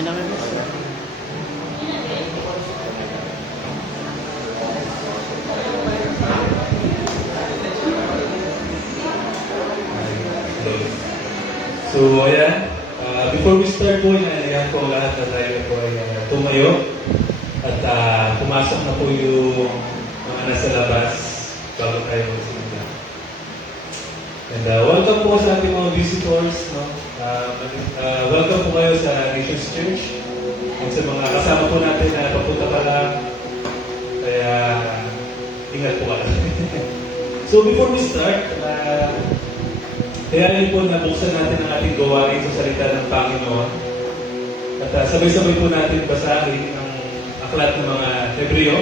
Okay naman. So, ayan. Before we start po, inanayan ko lahat na tayo po ay tumayo at pumasok na po yung mga nasa labas bago tayo magsimula. And welcome po sa ating mga visitors. No? Welcome po kayo sa Nations Church. At sa mga kasama po natin na papunta pa lang. Kaya, ingat po kayo. So, before we start, kaya rin po nabuksan natin ang ating gawain sa salita ng Panginoon. At sabay-sabay po natin basahin ang aklat ng mga Hebreo.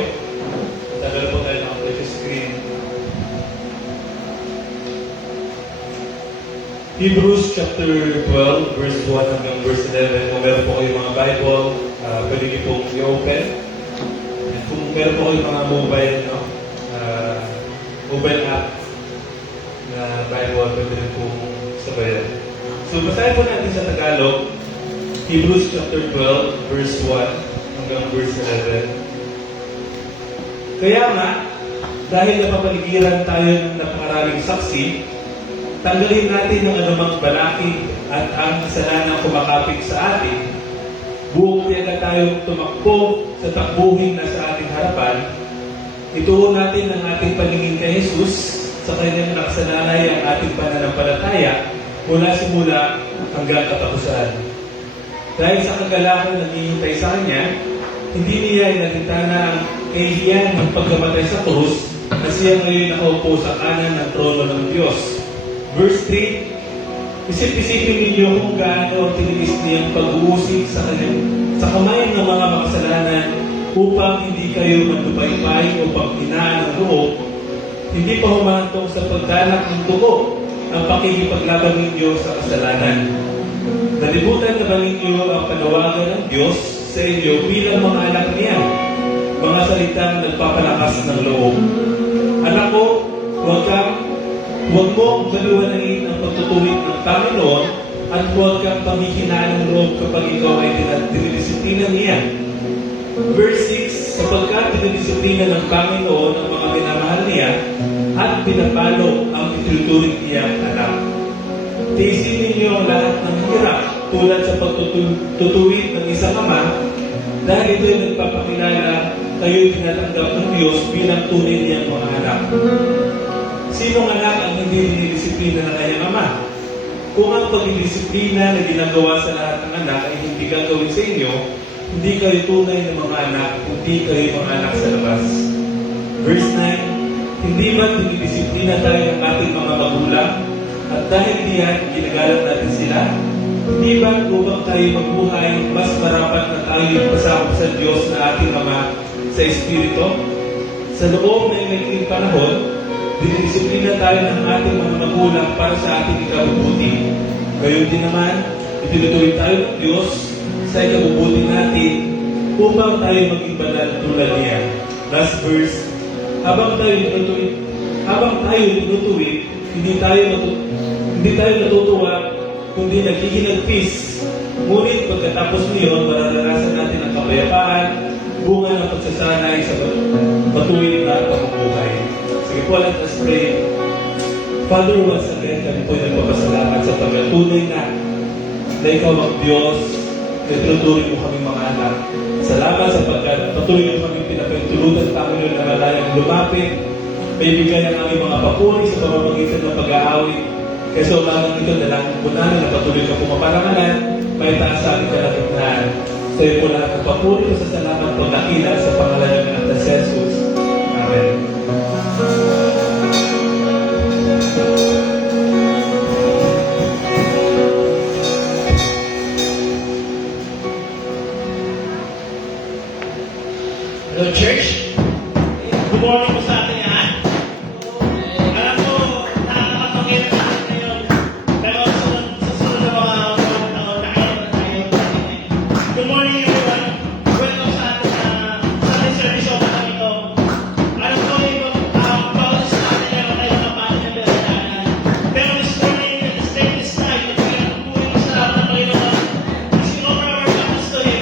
At agad po tayo ng precious screen. Hebrews chapter 12, verse 1 hanggang verse 11. Kung meron po kayo mga Bible, pwede niyo pong i-open. At kung meron po kayo mga mobile, mobile app, na Bible, pwede rin po sabayan. So, basahin po natin sa Tagalog, Hebrews chapter 12, verse 1 hanggang verse 11. Kaya nga, dahil napapaligiran tayo ng napakaraming saksi, tanggalin natin ang anumang balakid at ang kasalanang kumakapit sa atin. Buong tiyaga tayong tumakbo sa takbuhin na sa ating harapan. Ituon natin ang ating paningin kay Jesus sa kanyang nakasalalay ang ating pananampalataya mula simula hanggang katapusan. Dahil sa kagalakan na naghihintay sa kanya, hindi niya nakita na ang kahihiyan ng pagkamatay sa krus na siya ngayon nakaupo sa kanan ng trono ng Diyos. Verse 3, isip-isipin ninyo kung gaano ang tiniis niyang pag-uusig sa kamay ng mga makasalanan upang hindi kayo magdubaypay o paghinaan ng loob. Hindi pa humantong sa pagdanak ng dugo ang pakikipaglaban ninyo sa kasalanan. Nalibutan na ba ninyo ang panawagan ng Diyos sa inyo bilang mga anak niya? Mga salitang nagpapalakas ng loob. Anak ko, huwag mo baliwanain ang pagtutuwid ng Panginoon at huwag kang panghihinaan ng loob kapag ikaw ay dinidisiplina niya. Verse 6, sapagkat dinidisiplina ng Panginoon ang mga minamahal niya at pinapalo ang itinuturing niyang anak. Tiisin ninyo ang lahat ng hirap tulad sa pagtutuwid ng isang ama dahil ito'y nagpapakilala kayo'y tinatanggap ng Diyos bilang tunay niyang mga anak. Sinong anak ang hindi dinidisiplina ng kanyang ama? Kung ang pagdidisiplina na ginagawa sa lahat ng anak ay hindi gagawin sa inyo, hindi kayo tunay ng mga anak, hindi kayo mga anak sa labas. Verse 9, hindi ba dinidisiplina tayo ng ating mga magulang? At dahil diyan, ginagalang natin sila? Hindi ba upang tayo magbuhay, mas marapat na tayo ipasakop sa Diyos na ating Ama sa Espiritu? Sa loob ng maikling panahon, dinidisiplina tayo ng ating mga magulang para sa ating ikabubuti. Gayon din naman, itinutuloy tayo ng Diyos sa ikabubuti natin upang tayo maging banal tulad niya. Last verse, habang tayo tinutuwid, hindi tayo natutuwa, kundi naghihinagpis. Ngunit pagkatapos niyon, mararanasan natin ang kapayapaan, bunga ng pagsasanay sa patuloy na pamumuhay. Sige po, let us pray. Father, once again, kami po nagpapasalamat sa pagkatuloy na ikaw ang Diyos, na tinutuloy mo kami mga anak. Salamat sapagkat patuloy mo kami pinapintulutan, Panginoon, na malayang lumapit. May bigay ang aming mga papuri sa pamamagitan ng pag-aawit. Kaya sa umagang ito, dalangin po namin na patuloy ka pumaparangalan, may taas sa aming kalagitnaan. Sa iyo po lahat ng papuri ko sa salamat po nakila sa pangalan ng anak na Jesus. Amen. Hello, church. Good morning po sa ating lahat. Alam ko, nakakapagpakita sa atin ngayon. Pero sa sunod na mga taon, nakailan na tayo. Good morning, everyone. Welcome sa ating service of the ito. Alam ko, bawat isa natin ngayon ay mga panin ng beradanan. Pero this morning, at the same this time, at pinagpupunin sa lahat ng Panginoon, we should offer our thanks to Him.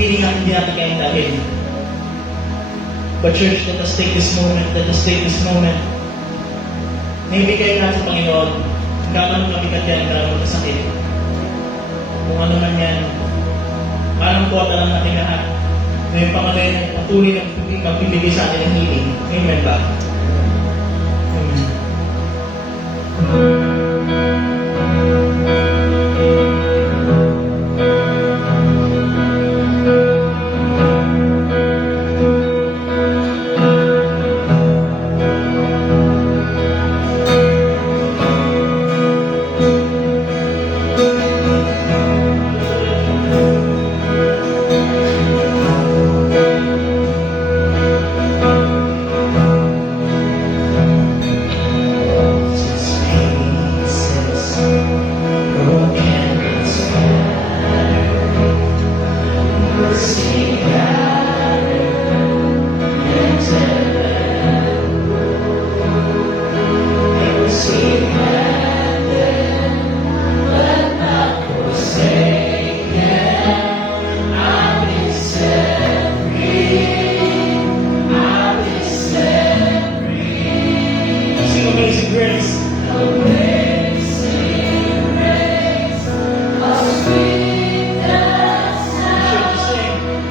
feeling natin hindi natin kayang dalhin. But church, let us take this moment. Let us take this moment. Maybe kayo na sa Panginoon. Gano'n mabigat yan, gano'n masakit. Kung ano man yan, parang kuwata lang natin lahat. May pangalay na patuloy na magbibigay sa atin ng healing. Amen ba? Amen. Sing Amazing Grace. Should we sing?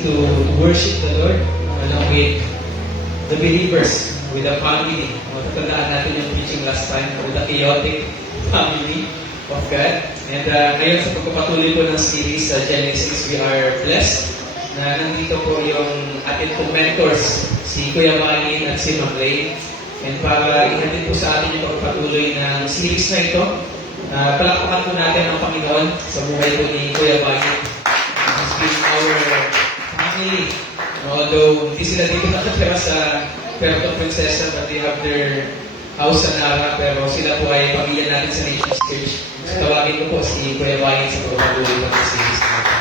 to worship the Lord along with the believers, with the family. Matatandaan natin yung preaching last time with the chaotic family of God. And ngayon sa pagpapatuloy po ng series sa Genesis, we are blessed na nandito po yung ating pong mentors, si Kuya Malin at si Ma'am Ray. And para ihatid po sa atin yung pagpapatuloy ng series na ito, palakpakan po natin ang Panginoon sa buhay po ni Kuya Malin. He's been our family. Although hindi sila dito nakatira sa Puerto Princesa, but they have their house sa Nara, pero sila po ay pamilya natin sa Nations Church. So tawagin ko po si Kuya Malin sa pagpapatuloy po ng series natin.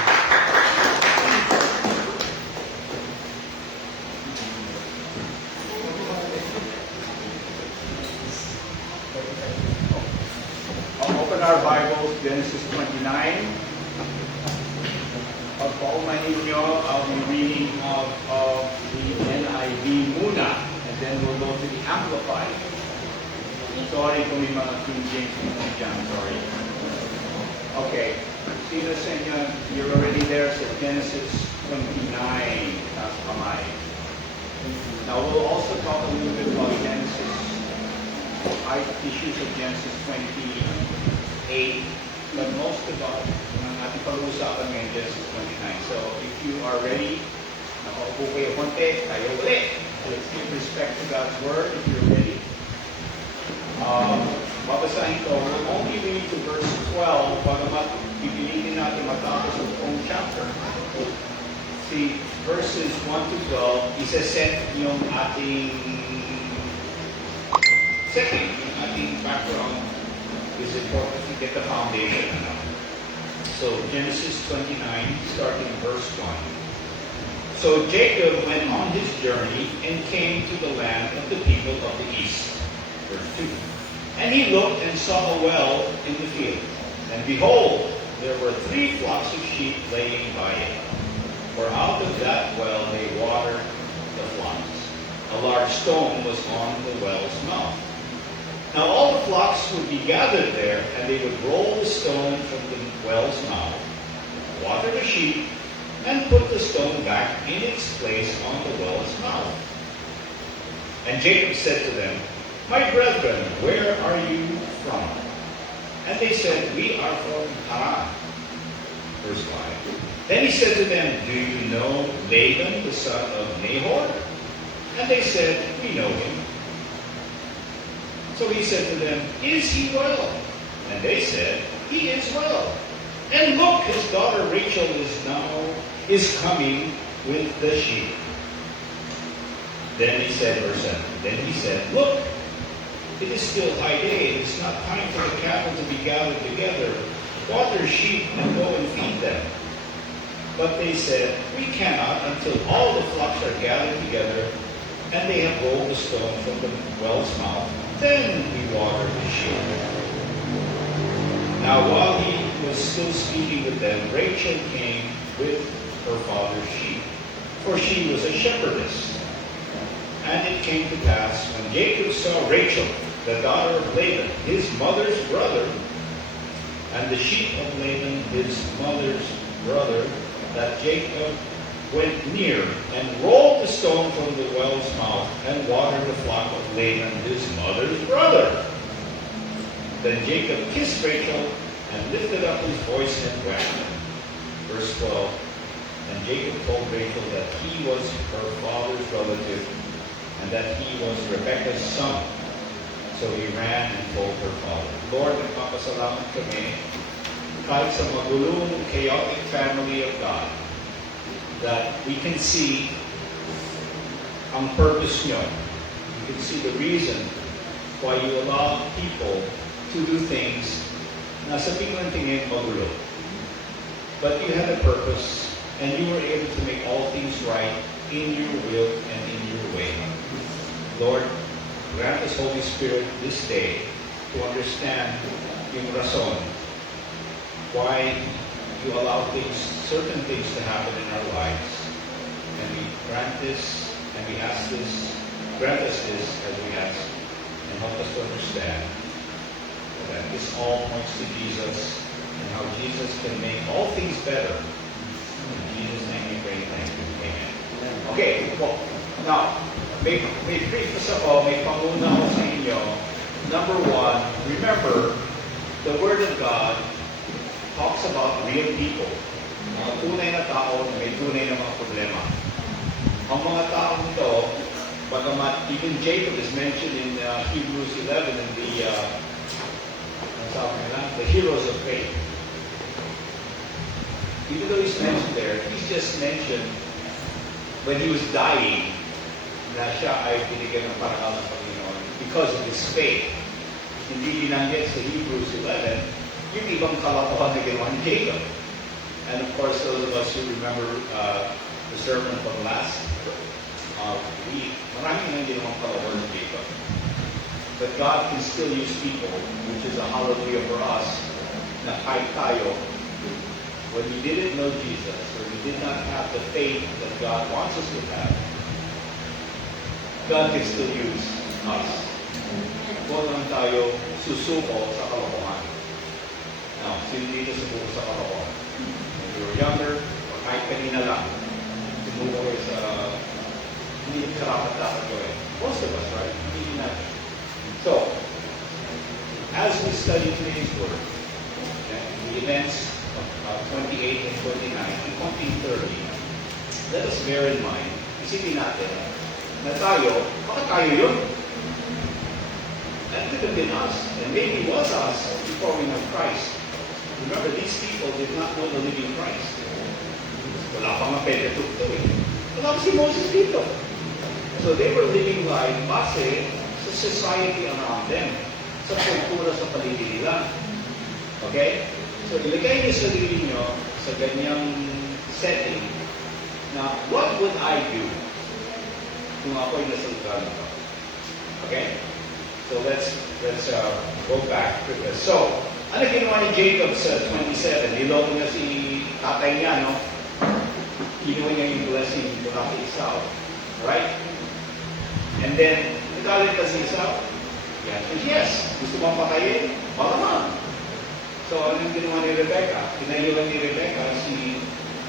I'll open our Bibles, Genesis 29. Pag paumanin nyo, I'll be reading of the NIV muna, and then we'll go to the Amplified. Sorry kung may mga King James mo dyan, sorry. Okay, sino sa inyo, you're already there sa Genesis 29, taas kamay. Now we'll also talk a little bit about Genesis, issues of Genesis 28, but most of all, ang ating pag-uusapan ngayon, Genesis 29. So, if you are ready, nakaupo kayo konti, tayo ulit. Let's give respect to God's Word if you're ready. Babasahin ko, we'll only read to verse 12, bagamat pipilitin natin matapos ang buong chapter. See, verses 1 to 12, isa-set yung ating setting, yung ating background is important to get the foundation. So, Genesis 29, starting verse 1. So Jacob went on his journey and came to the land of the people of the east. Verse 2. And he looked and saw a well in the field. And behold, there were 3 flocks of sheep laying by it. For out of that well they watered the flocks. A large stone was on the well's mouth. Now all the flocks would be gathered there, and they would roll the stone from the well's mouth, water the sheep, and put the stone back in its place on the well's mouth. And Jacob said to them, My brethren, where are you from? And they said, We are from Haran. Verse 5. Then he said to them, Do you know Laban, the son of Nahor? And they said, We know him. So he said to them, Is he well? And they said, He is well. And look, his daughter Rachel is coming with the sheep. Then he said, verse 7, Then he said, Look, it is still high day. It is not time for the cattle to be gathered together. Water sheep and go and feed them. But they said, We cannot until all the flocks are gathered together, and they have rolled the stone from the well's mouth. Then we water the sheep. Now while he was still speaking with them, Rachel came with her father's sheep, for she was a shepherdess. And it came to pass, when Jacob saw Rachel, the daughter of Laban, his mother's brother, and the sheep of Laban, his mother's brother, that Jacob went near and rolled the stone from the well's mouth and watered the flock of Laban, his mother's brother. Then Jacob kissed Rachel and lifted up his voice and wept. Verse 12. And Jacob told Rachel that he was her father's relative and that he was Rebekah's son. So he ran and told her father. Lord, nagpapasalamat kami kahit sa magulong, chaotic family of God, that we can see ang purpose nyo. We can see the reason why you allow people to do things na sa tingin magulo. But you had a purpose, and you were able to make all things right in your will and in your way. Lord, grant us, Holy Spirit, this day to understand yung rason why you allow certain things to happen in our lives. And we grant this, and we ask this, grant us this as we ask, and help us to understand that this all points to Jesus, and how Jesus can make all things better. In Jesus' name we pray, thank you. Now, may preface ako, may panguna ako sa inyo. Number one, remember, the Word of God talks about real people. Mga tunay na tao na may tunay na mga problema. Ang mga taong ito, bagamat even Jacob is mentioned in Hebrews 11 in the heroes of faith. Even though he's mentioned there, he's just mentioned when he was dying na siya ay binigyan ng parangal ng Panginoon because of his faith. Hindi binanggit sa Hebrews 11 yung ibang kalokohan na ginawa ni Jacob. And of course, those of us who remember the sermon from last week, maraming nang ginawang kalokohan ni Jacob. But God can still use people, which is a hallelujah for us, na kahit tayo, when we didn't know Jesus, or we did not have the faith that God wants us to have, God can still use us. Huwag lang tayo susuko sa kalokohan. Now, sino dito sumuko sa kalokohan? When you were younger, or kahit kanina lang, sumuko kayo sa hindi karapat-dapat gawin. Most of us, right? Hindi natin. So, as we study today's Word, okay, the events of 28 and 29 and 30, let us bear in mind, isipin natin, na tayo, baka tayo yun? That could have been us, and maybe it was us before we know Christ. Remember, these people did not know the living Christ. Wala pang Pentateuch eh. Wala pa si Moses dito. So they were living life base sa society around them, sa kultura sa paligid nila. Okay? So ilagay niyo sa sarili niyo sa ganyang setting na what would I do kung ako'y nasa lugar nito? Okay? So let's go back to this. So, ano ginawa ni Jacob sa 27? Niloko niya si tatay niya, no? Kinuha niya yung blessing mula kay Esau. Right? And then, nagalit ka si Esau? Yes. Yes. Gusto mong patayin? Baka naman. So, anong ginawa ni Rebecca? Pinayuan ni Rebecca si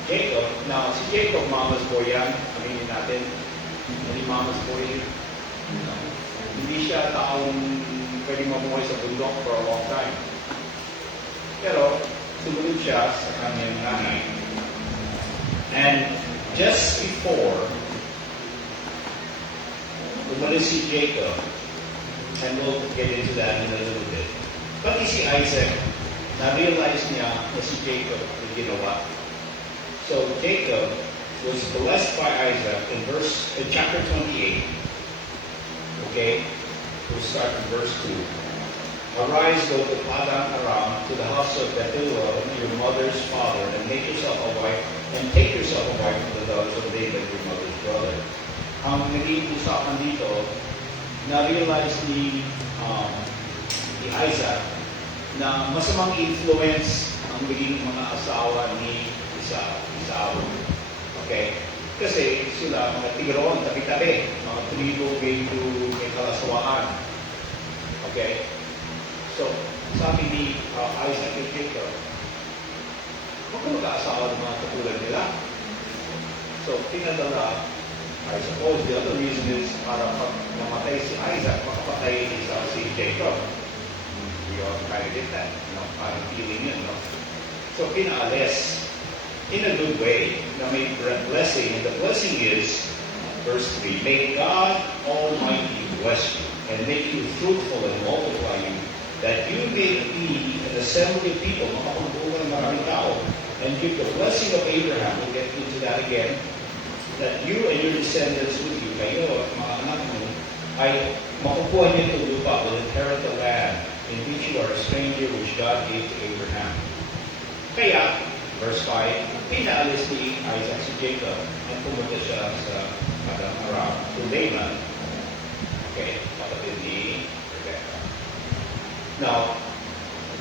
Jacob. Now, si Jacob, mama's boy yan. Aminin natin. Hindi mama's boy yun. Hindi siya taong pwede mamuhay sa bundok for a long time. Pero, sumunod siya sa kanyang nanay. And just before umalis si Jacob, and we'll get into that in a little bit. Pati si Isaac, na-realize niya na si Jacob yung ginawa. So Jacob was blessed by Isaac in chapter 28. Okay? We'll start in verse 2. Arise, go to Padan Aram, to the house of Bethuel, your mother's father, and make yourself a wife, and take yourself a wife from the daughters of David, your mother's brother. Ang naging usapan dito, na-realize ni Isaac na masamang influence ang naging mga asawa ni Esau. Okay? Kasi sila, mga tigroon, tabi-tabi, mga tribo, may kalaswaan. Okay? So, sabi ni Isaac and Jacob, huwag ka mag-aasawa ng mga katulad nila. So, pinadala, I suppose the other reason is para pag namatay si Isaac, makapatay si Jacob. We all kind of get that, parang feeling yun, no? So, pinaalis in a good way na may blessing. And the blessing is, verse 3, may God Almighty bless you and make you fruitful and multiply you, that you may be an assembly of people, makapagbuo ng maraming tao, and give the blessing of Abraham, we'll get into that again, that you and your descendants with you, kayo at mga anak mo, ay makukuha niyo itong lupa, will inherit the land in which you are a stranger, which God gave to Abraham. Kaya, verse 5, pinaalis ni Isaac si Jacob at pumunta siya sa Padan Aram to Laban. Okay, kapatid ni Rebecca. Now,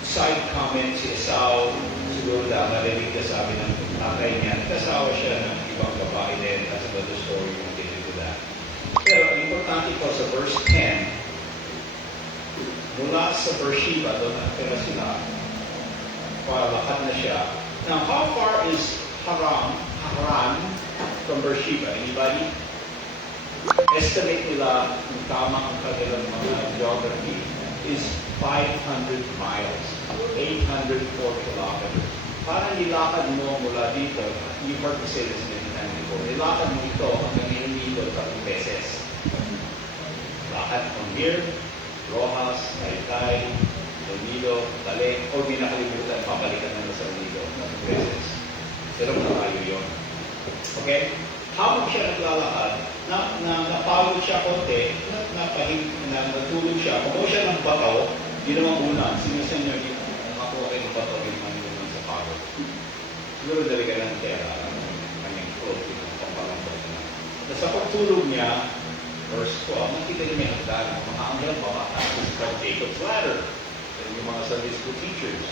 side comment si Esau, siguro dahil narinig ka sabi ng tatay niya, nagkasawa siya ng ibang babae din, that's another story kung get into that. Pero ang importante po sa verse 10, mula sa Beersheba, doon natira sila, palakad na siya. Now, how far is Haran from Beersheba? Anybody? estimate nila kung tama ang kanilang mga geography, is 500 miles, 804 kilometers. Parang nilakad mo mula dito, you've heard me say this many times before, nilakad mo ito hanggang yung dito 3 beses. Lakad from here, Rojas, Taytay, Unido, Tale, o di nakalimutan, papalikan na sa Unido 3 beses. Pero malayo yun. Okay? Habang siya naglalakad, napagod siya konti, natulog siya, pagawa siya ng bataw, ginawang unan, sinasan niya, nakakuha kayo ng bataw, ginawang unan sa pagod. Siguro dali ka ng tera, kanyang clothes, yung pampalambot na. Sa pagtulog niya, verse 12, nakita niya may hagdan, makahanggang pamatapos from Jacob's ladder. Yung mga Sunday school teachers.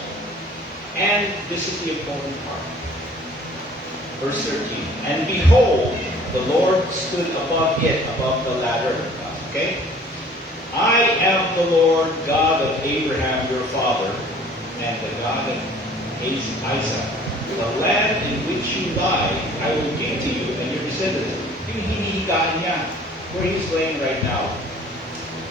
And this is the important part. Verse 13, and behold, the Lord stood above it, above the ladder. Okay? I am the Lord God of Abraham your father, and the God of Isaac. The land in which you lie, I will give to you and your descendants. Yung hinihigaan niya, where he's laying right now.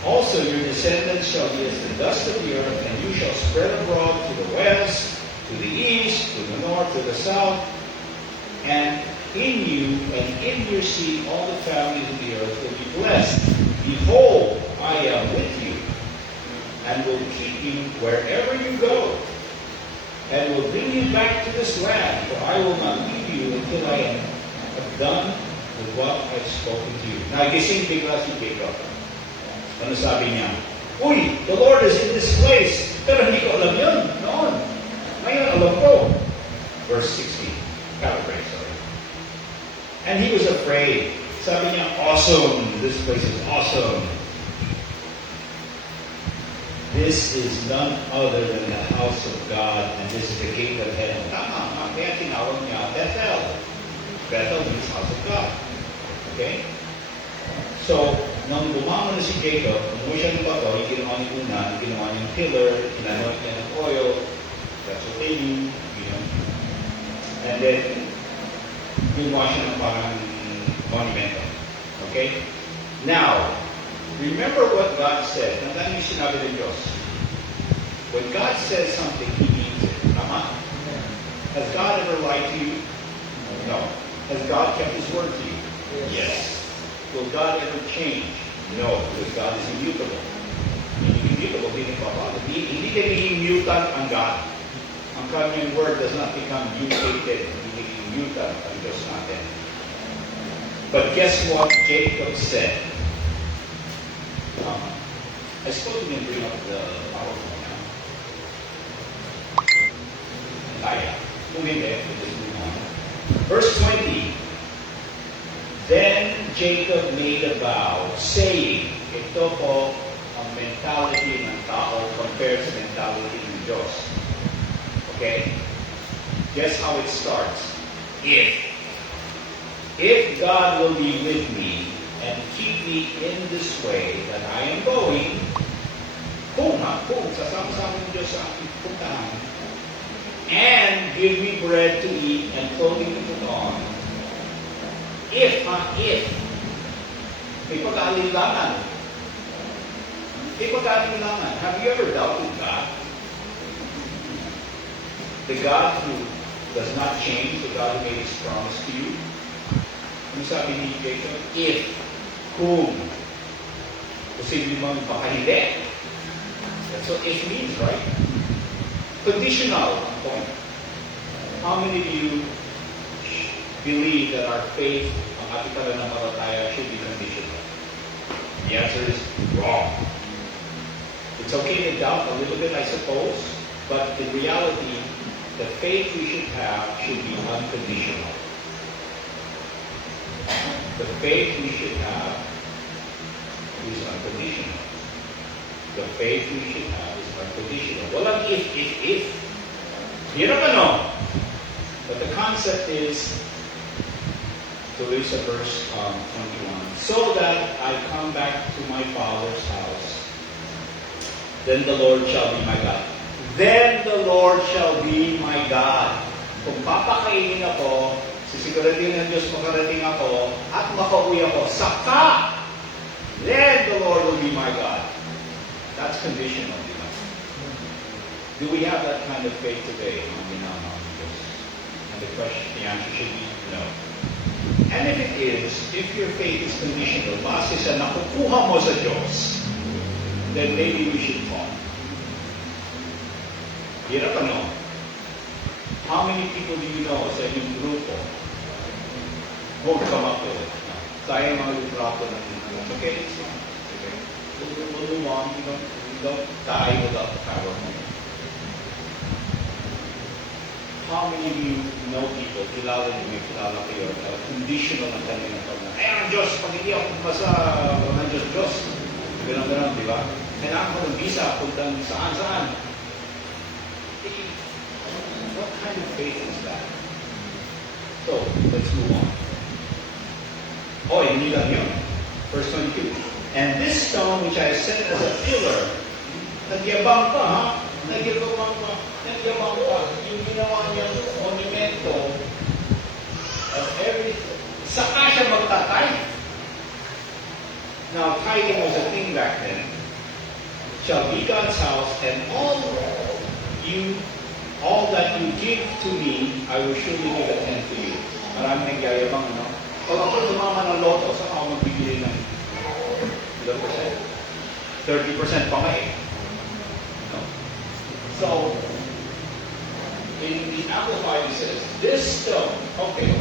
Also your descendants shall be as the dust of the earth, and you shall spread abroad to the west, to the east, to the north, to the south. And in you and in your seed all the families of the earth will be blessed. Behold, I am with you, and will keep you wherever you go, and will bring you back to this land, for I will not leave you until I have done with what I have spoken to you. Nagising bigla si Jacob. Ano sabi niya? Uy, the Lord is in this place. Pero hindi ko alam yun noon. Ngayon alam ko. Verse 16. Paraphrase, sorry. And he was afraid. Sabi niya, awesome. This place is awesome. This is none other than the house of God, and this is the gate of heaven. Tama, kaya tinawag niya Bethel. Bethel means house of God. Okay? So, nang bumangon na si Jacob, umuwi siya ng bato, ginawa niya unan, ginawa niyang pillar, ginanong niya ng oil, that's what they mean, you know. And then, ginawa siya ng parang monumental. Okay? Now, remember what God said. Nandang yung sinabi ng Diyos. When God says something, He means it. Tama? Has God ever lied to you? No. Has God kept His word to you? Yes. Will God ever change? No, because God is immutable. Immutable, hindi nagbabago. Hindi nagiging mutant ang God. Ang kanyang word does not become mutated. Hindi nagiging mutant ang Diyos natin. But guess what Jacob said? I suppose we can bring up the PowerPoint now. Kaya. Kung hindi, we'll just move on. Verse 20. Then Jacob made a vow, saying, ito po ang mentality ng tao compared sa mentality ng Diyos. Okay? Guess how it starts? If God will be with me and keep me in this way that I am going, kung sasama-sama ng Diyos sa aking puntahan, and give me bread to eat and clothing to put on, if, may pag-aalinlangan. May pag-aalinlangan. Have you ever doubted God? The God who does not change, the God who made His promise to you. Ano sabi ni Jacob? If, kung, posible mo baka hindi. That's what if means, right? Conditional point. How many of you believe that our faith, ang ating pananampalataya, should be conditional? The answer is wrong. It's okay to doubt a little bit, I suppose, but in reality, the faith we should have should be unconditional. The faith we should have is unconditional. The faith we should have is unconditional. Walang if. Hirap ano? But the concept is, tuloy sa verse 21, so that I come back to my father's house, then the Lord shall be my God. Then the Lord shall be my God. Kung papakainin ako, sisiguraduhin ng Diyos makarating ako at makauwi ako. Saka, then the Lord will be my God. That's conditional, di ba? Do we have that kind of faith today? And the answer should be no. And if it is, if your faith is conditional, base sa nakukuha mo sa Diyos, then maybe we should talk. Hirap ano? How many people do you know sa inyong grupo who come up with it? Tayo mga grupo ng okay, it's fine. Okay. We'll move on. We don't die without the power of God. How many of you know people, kilala niyo, may kilala kayo, conditional ang kanilang pagkakas. Ay, ang Diyos, pag hindi ako basta ng Diyos. Ganun, di ba? Kailangan ko ng visa, puntang saan-saan. What kind of faith is that? So, let's move on. Oh, hindi lang yun. Verse 22. And this stone which I have set as a pillar, nagyabang pa, ha? Nagyabang pa. Yung ginawa niyang monumento of everything. Saka siya magtatay. Now, tithing was a thing back then. Shall be God's house, and all that you give to me, I will surely give a tenth to you. Maraming nagyayabang, ano? Pag ako lumama ng loto, saan ako magbibili ng ilang percent? 30% pa nga eh. No? So, in the Amplified, it says, this stone, okay,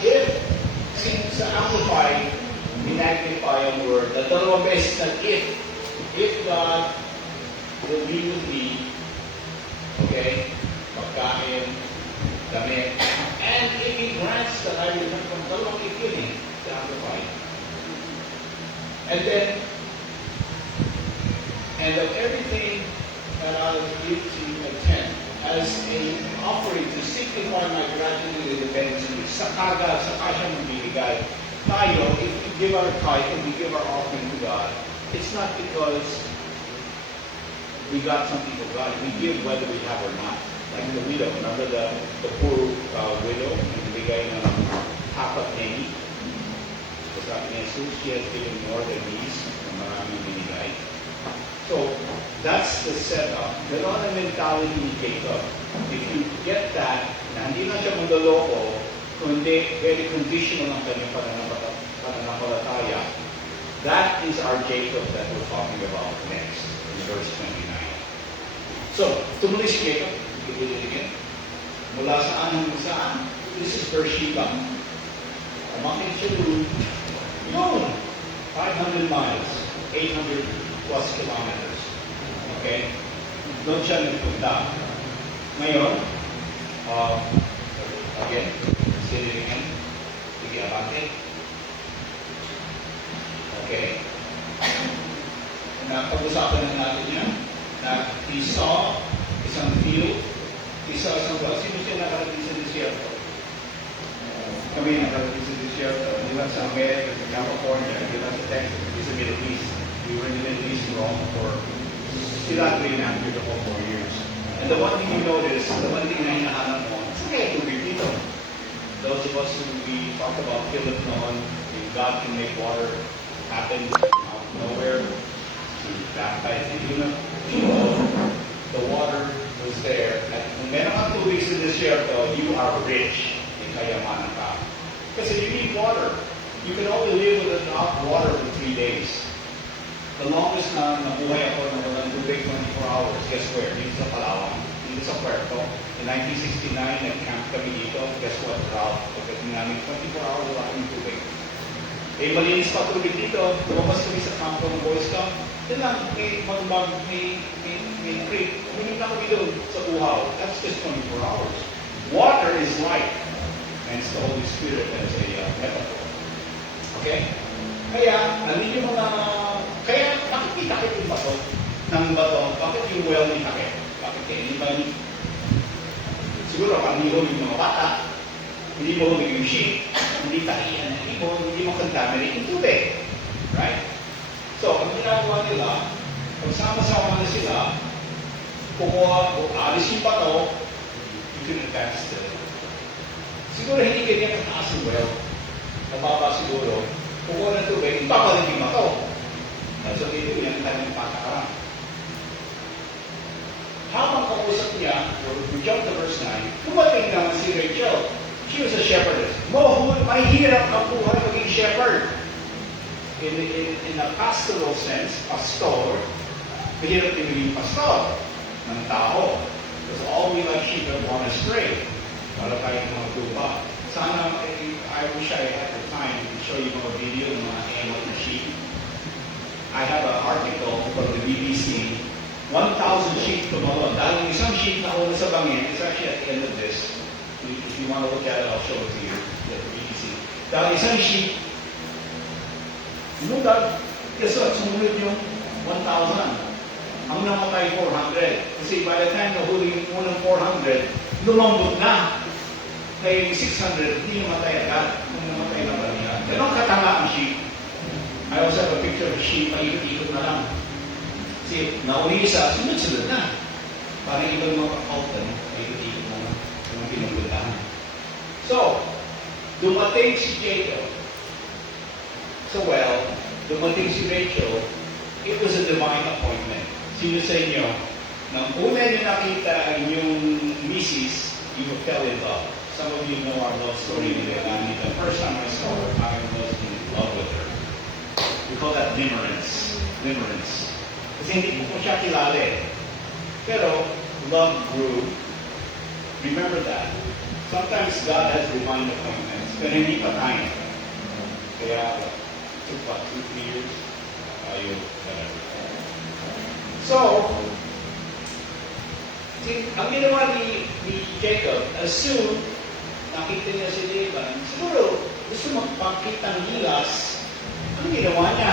if, since sa Amplified, minagnify ang word, na dalawang beses na if God will be with me, okay, pagkain, damit, and if He grants that I will not from dalawang if yun eh, sa Amplified. And then, and of everything that I will give to you a tenth, as an offering to signify my gratitude and dependence on you. Sa kaga, sa kasya magbibigay. Tayo, if we give our tithe and we give our offering to God, it's not because we got something from God. We give whether we have or not. Like the widow. Remember the poor widow? Nagbigay ng half a penny. Kasi sabi niya, so she has given more than these. Maraming binigay. So, that's the setup. Ganoon ang mentality ni Jacob. If you get that, na hindi na siya mandaloko, kundi very conditional ang kanyang pananampalataya, that is our Jacob that we're talking about next, in verse 29. So, tumuloy si Jacob. Again. Mula saan hanggang saan? This is Beersheba. Umakit siya doon. Yun! 500 miles. 800 plus kilometers. Okay? Doon siya nagpunta. Ngayon, again, sinilingan, sige, abante. Okay? Napag-usapan na natin yan, na he saw isang field, isa isang well. Sino siya nakarating sa desierto? Kami nakarating sa desierto. Di ba sa America, sa California, di ba sa Texas, di sa Middle East. We were in the Middle East Rome for sila 3.5 years to 4 years. And the one thing you notice, the one thing na hinahanap mo, it's okay to be dito. Those of us who we talk about Philip noon, if God can make water happen out of nowhere, to baptize you know, the water was there. At kung meron kang tubig sa desierto, you are rich in kayamanan ka. Kasi you need water. You can only live without water for 3 days. The longest na nabuhay ako na walang tubig 24 hours, guess where? Dito sa Palawan, dito sa Puerto. In 1969, nag-camp kami dito. Guess what? Drought. Pagdating namin 24 hours, wala kaming tubig. Eh, malinis pa tubig dito. Lumabas kami sa campo ng Boy Scout. Yan lang, may magbag, may creek. Humingi na kami doon sa uhaw. That's just 24 hours. Water is life. And it's the Holy Spirit as a metaphor. Okay? Kaya, nandun yung mga... Kaya, bakit itakit yung bato ng bato? Bakit yung well ni takit? Bakit anybody? Siguro, pag nilo yung mga bata, hindi mo yung sheep, hindi takiyan ng ibon, hindi mo contaminate yung tubig. Right? So, ang ginagawa nila, pag sama-sama na sila, kukuha o alis yung bato, you can advance to it. Siguro hindi ganyan kataas yung well. Mababa siguro. Kukuha ng tubig, ipapaligin mo ito. So, dito yan, kanyang patakarang. Habang kausap niya, we jump to verse 9, dumating naman si Rachel. She was a shepherdess. Mahirap ang buhay maging shepherd. In a pastoral sense, pastor, mahirap din maging pastor ng tao. Because all we like sheep have gone astray. Para tayo mga tuba. Sana, I wish I had the time to show you mga video ng mga animal na sheep. I have an article from the BBC, 1,000 sheep tumalon. Dahil yung isang sheep na una sa bangin, it's actually at the end of this. If you want to look at it, I'll show it to you. The BBC. Dahil isang sheep, guess what? Sumunod yung 1,000. Ang namatay 400. Kasi by the time nahuli yung unang 400, lumambot na. Kaya yung 600, hindi namatay agad. Kung namatay na ba niya. Ganun katanga ang sheep. I also have a picture of a sheep, paikot-ikot na lang. Kasi nauli isa, sunod-sunod na. Parang ibang mga kakauta, no? Paikot-ikot na lang. Yung pinupuntahan. So, dumating si Jacob. So well, dumating si Rachel, it was a divine appointment. Sino sa inyo, nang una niyo nakita ang yung misis, you fell in love. Some of you know our love story ni Leilani. The first time I saw her, I was in love with her. We call that limerence. Limerence. Kasi hindi ko siya kilala eh. Pero, love grew. Remember that. Sometimes God has divine appointments, pero hindi pa tayo. Kaya, it took what, 2-3 years? Ayun, whatever. So, ang ginawa ni Jacob, as soon nakita niya si Laban, siguro gusto magpakita ng gilas. Ang ginawa niya,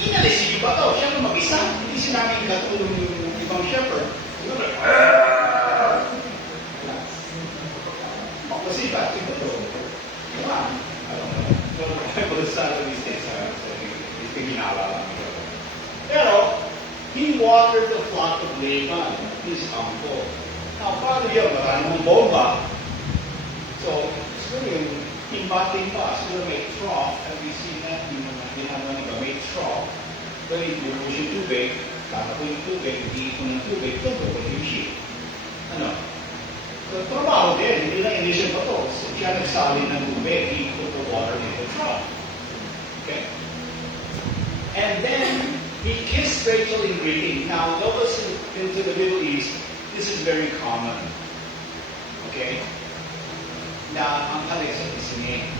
inalis si iba to. Siya na mag-isa. Hindi sinabing katulong yung ibang shepherd. Siguro, kasi ba, siguro, diba? I don't know. So, the Bible is not these things. Ito ginala lang. Pero, he watered the flock of Laban, his uncle. Now, paano yun? Maraming bomba. So, siguro yung timba-timba, siguro may trough. Have you seen that? Yung ginagawa nila, may trough. So, yung tubig, tatapon yung tubig, iipon ng tubig, tubig yung sheep. Ano? So, trabaho din. Hindi lang initial pa to. So, siya nagsali ng tubig, he put the water in the trough. Okay? And then, he kissed Rachel in greeting. Now, those into the Middle East, this is very common. Okay? Na ang kalesa isingin.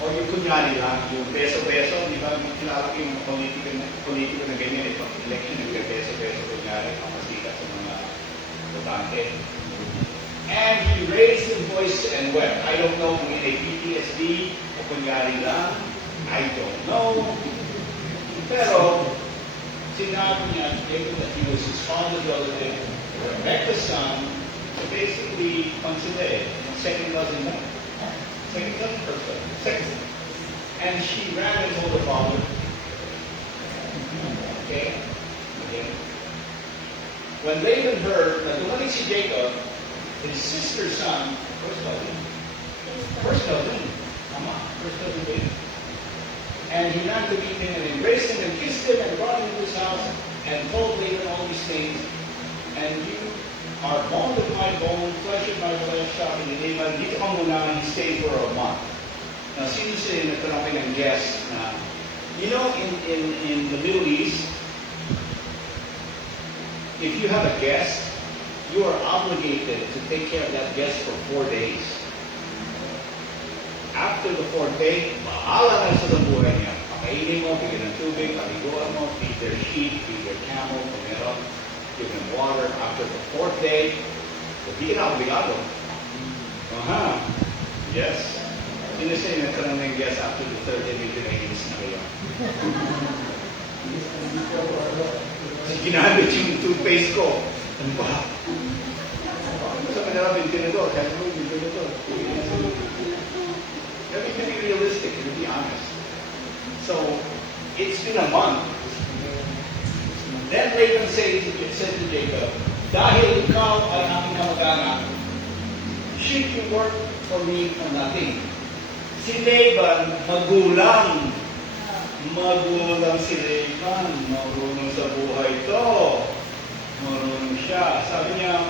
O yung kunyari lang, yung beso-beso, di ba, kilala ko yung politiko na ganyan, itong election, yung beso-beso, kunyari, pamasikat sa mga botante. And he raised his voice and wept. I don't know kung may PTSD o kunyari lang. I don't know. Pero, sinabi niya, Jacob, that he was his father's relative, Rebecca's son, so basically, consider it, second cousin mo. Second cousin, first cousin, second. And she ran and told her father. Okay? Again. When Laban heard that dumating si Jacob, his sister's son, first cousin, Mama, first cousin David. And he ran to meet him and embraced him and kissed him and brought him to his house and told Laban all these things. And you are bone of my bone, flesh of my flesh, sabi ni Laban, dito ka muna, he stayed for a month. Now, sino sila nagkaroon kayo ng guest na, you know, in the Middle East, if you have a guest, you are obligated to take care of that guest for 4 days. After the 4th day, bahala na sa buhay niya. Pakainin mo, bigyan ng tubig, paliguan mo, feed their sheep, feed their camel, kung meron, give them water. After the 4th day, hindi ka na obligado. Yes. Sino siya yung nagkaroon ng guest after the 3rd day, medyo naiinis na kayo. Kasi ginamit yung toothpaste ko. Ano ba? Sa kanila, bintinador. Kaya mo, bintinador. You have to be realistic and to be honest. So, it's been a month. Then Laban said to Jacob, dahil ikaw ay aming kamag-anak, should you work for me for nothing. Si Laban, magulang. Magulang si Laban. Marunong sa buhay to. Marunong siya. Sabi niya,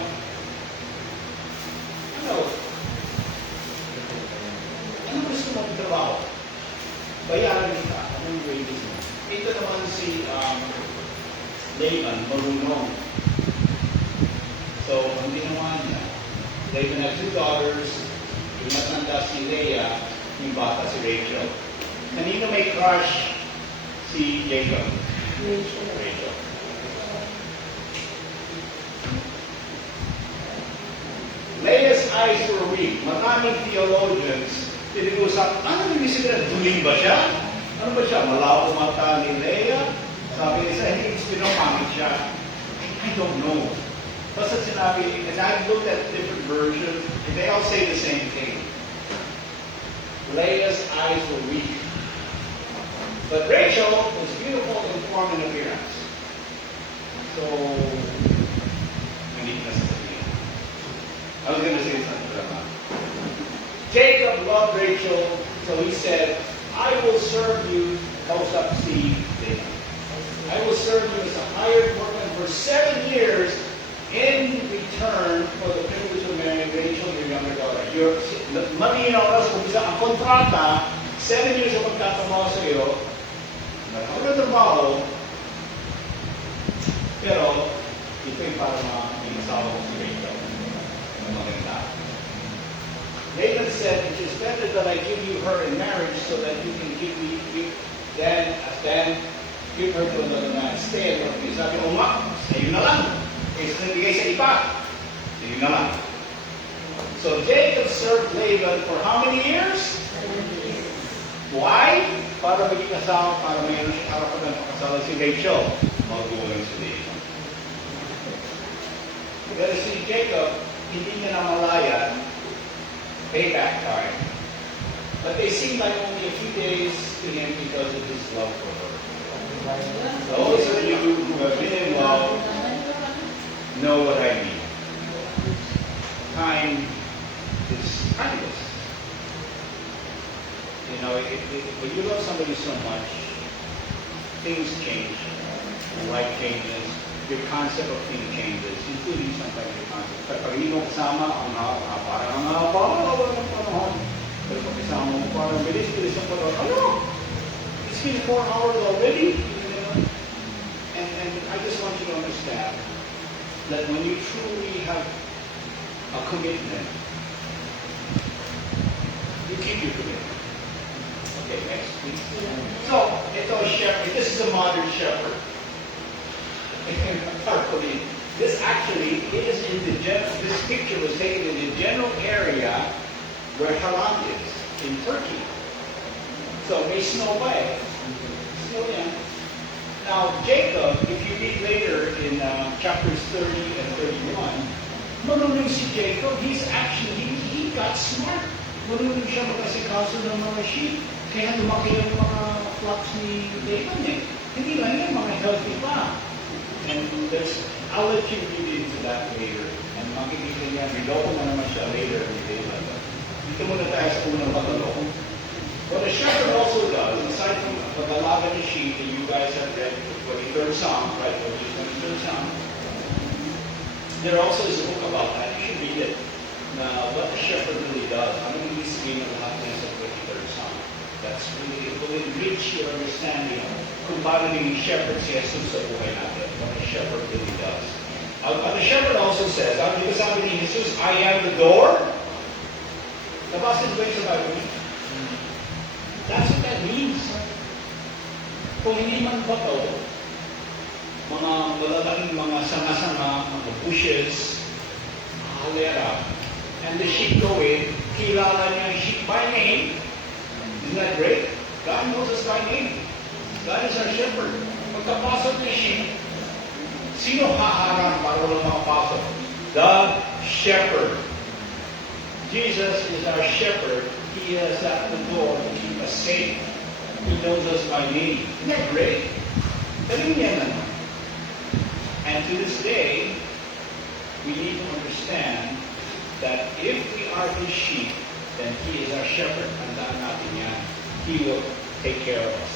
ano gusto mong trabaho? Bayaran kita. Anong wages mo? Ito naman si Laban, marunong. So, ang ginawa niya, Laban had 2 daughters, yung matanda si Leah, yung bata si Rachel. Kanino may crush si Jacob? Rachel. Leah's eyes were weak. Maraming theologians, pinag-usap, ano yung sabihin? Duling ba siya? Ano ba siya? Malabo mata ni Leah? Sabi niya, hindi pinapangit siya. I don't know. Basta sinabi, and I've looked at different versions, and they all say the same thing. Leah's eyes were weak. But Rachel was beautiful in form and appearance. So, hindi na sasabihin. I was going to say something about Jacob loved Rachel, so he said, I will serve you, house up seed, I will serve you as a hired workman for 7 years in return for the privilege of marrying Rachel, your younger daughter. Malinaw na sa umpisa, ang kontrata, 7 years ang magtatrabaho sa iyo, nagkatrabaho, pero ito'y para may asawa ko si Rachel. Maganda. Laban said, it is better that I give you her in marriage so that you can give then give her to another man. Stay at her. Sabi ko, sa'yo na lang. Kaysa nabigay sa iba. Sa'yo na lang. So Jacob served Laban for how many years? 7 years. Why? Para maging asawa, para mayroon siya karapan ng pakasala si Rachel. Magulang si Laban. Pero si Jacob, hindi niya namalayan payback time. But they seemed like only a few days to him because of his love for her. Those of you who have been in love know what I mean. Time is priceless. You know, when you love somebody so much, things change. Life changes. Your concept of things changes, including sometimes your concept. Pag hindi mo kasama, parang ang haba ng panahon. Pero pag kasama mo, parang bilis-bilis ang panahon. Ano? It's been 4 hours already. And I just want you to understand that when you truly have a commitment, you keep your commitment. Okay, next please. So, ito a shepherd. This is a modern shepherd. This actually is in the this picture was taken in the general area where Haran is, in Turkey. So may snow ba eh? Snow yan. Now Jacob, if you read later in chapters 30 and 31, marunong si Jacob, he got smart. Marunong siya mag-asikaso ng mga sheep. Kaya lumaki yung mga flocks ni Laban eh. Hindi lang yan, mga healthy pa. And I'll let you read into that later. And makikita niya, niloko na naman siya later. Dito muna tayo sa unang pagkaloko. What a shepherd also does, aside from pag-alaga ni sheep that you guys have read the 23rd Psalm, right? The 23rd Psalm. There also is a book about that. You should read it. What a shepherd really does. Ano yung sabihin ng lahat niya sa 23rd Psalm? That's really, it will enrich your understanding kung paano naging shepherd si Jesus sa buhay natin. What a shepherd really does. But the shepherd also says, di ba sabi ni Jesus, I am the door? Nabasa niyo ba yung sa Bible? That's what that means. Kung hindi man ba ito, mga malalaking mga sanga-sanga, mga bushes, halera, and the sheep go in, kilala niya ang sheep by name. Isn't that great? God knows us by name. God is our shepherd. Pagkapasok ng sheep, sino haharang para walang makapasok? The shepherd. Jesus is our shepherd. He is at the door to keep us safe. He knows us by name. Isn't that great? Galing niya naman. And to this day, we need to understand that if we are His sheep, then He is our shepherd. Tandaan natin yan. He will take care of us.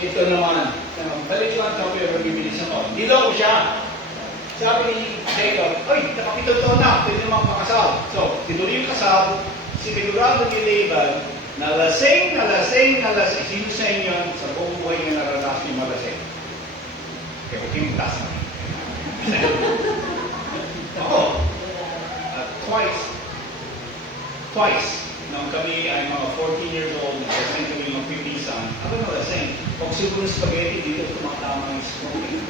Ito naman, balik lang sa pero bibili sa ko. Niloko siya. Sabi ni Jacob, "Oy, nakapitong taon na, pwede naman pakasal." So, tinuloy yung kasal, sinigurado ni Laban na lasing, na lasing, na lasing. Sino sa inyo sa buong buhay na naranasan yung malasing? Kaya huwag yung taas na. Ako, twice, nung kami ay mga 14 years old, nalasing kami magpipisan, ako nalasing. Pag siguro ng spaghetti, dito tumatama yung smoking.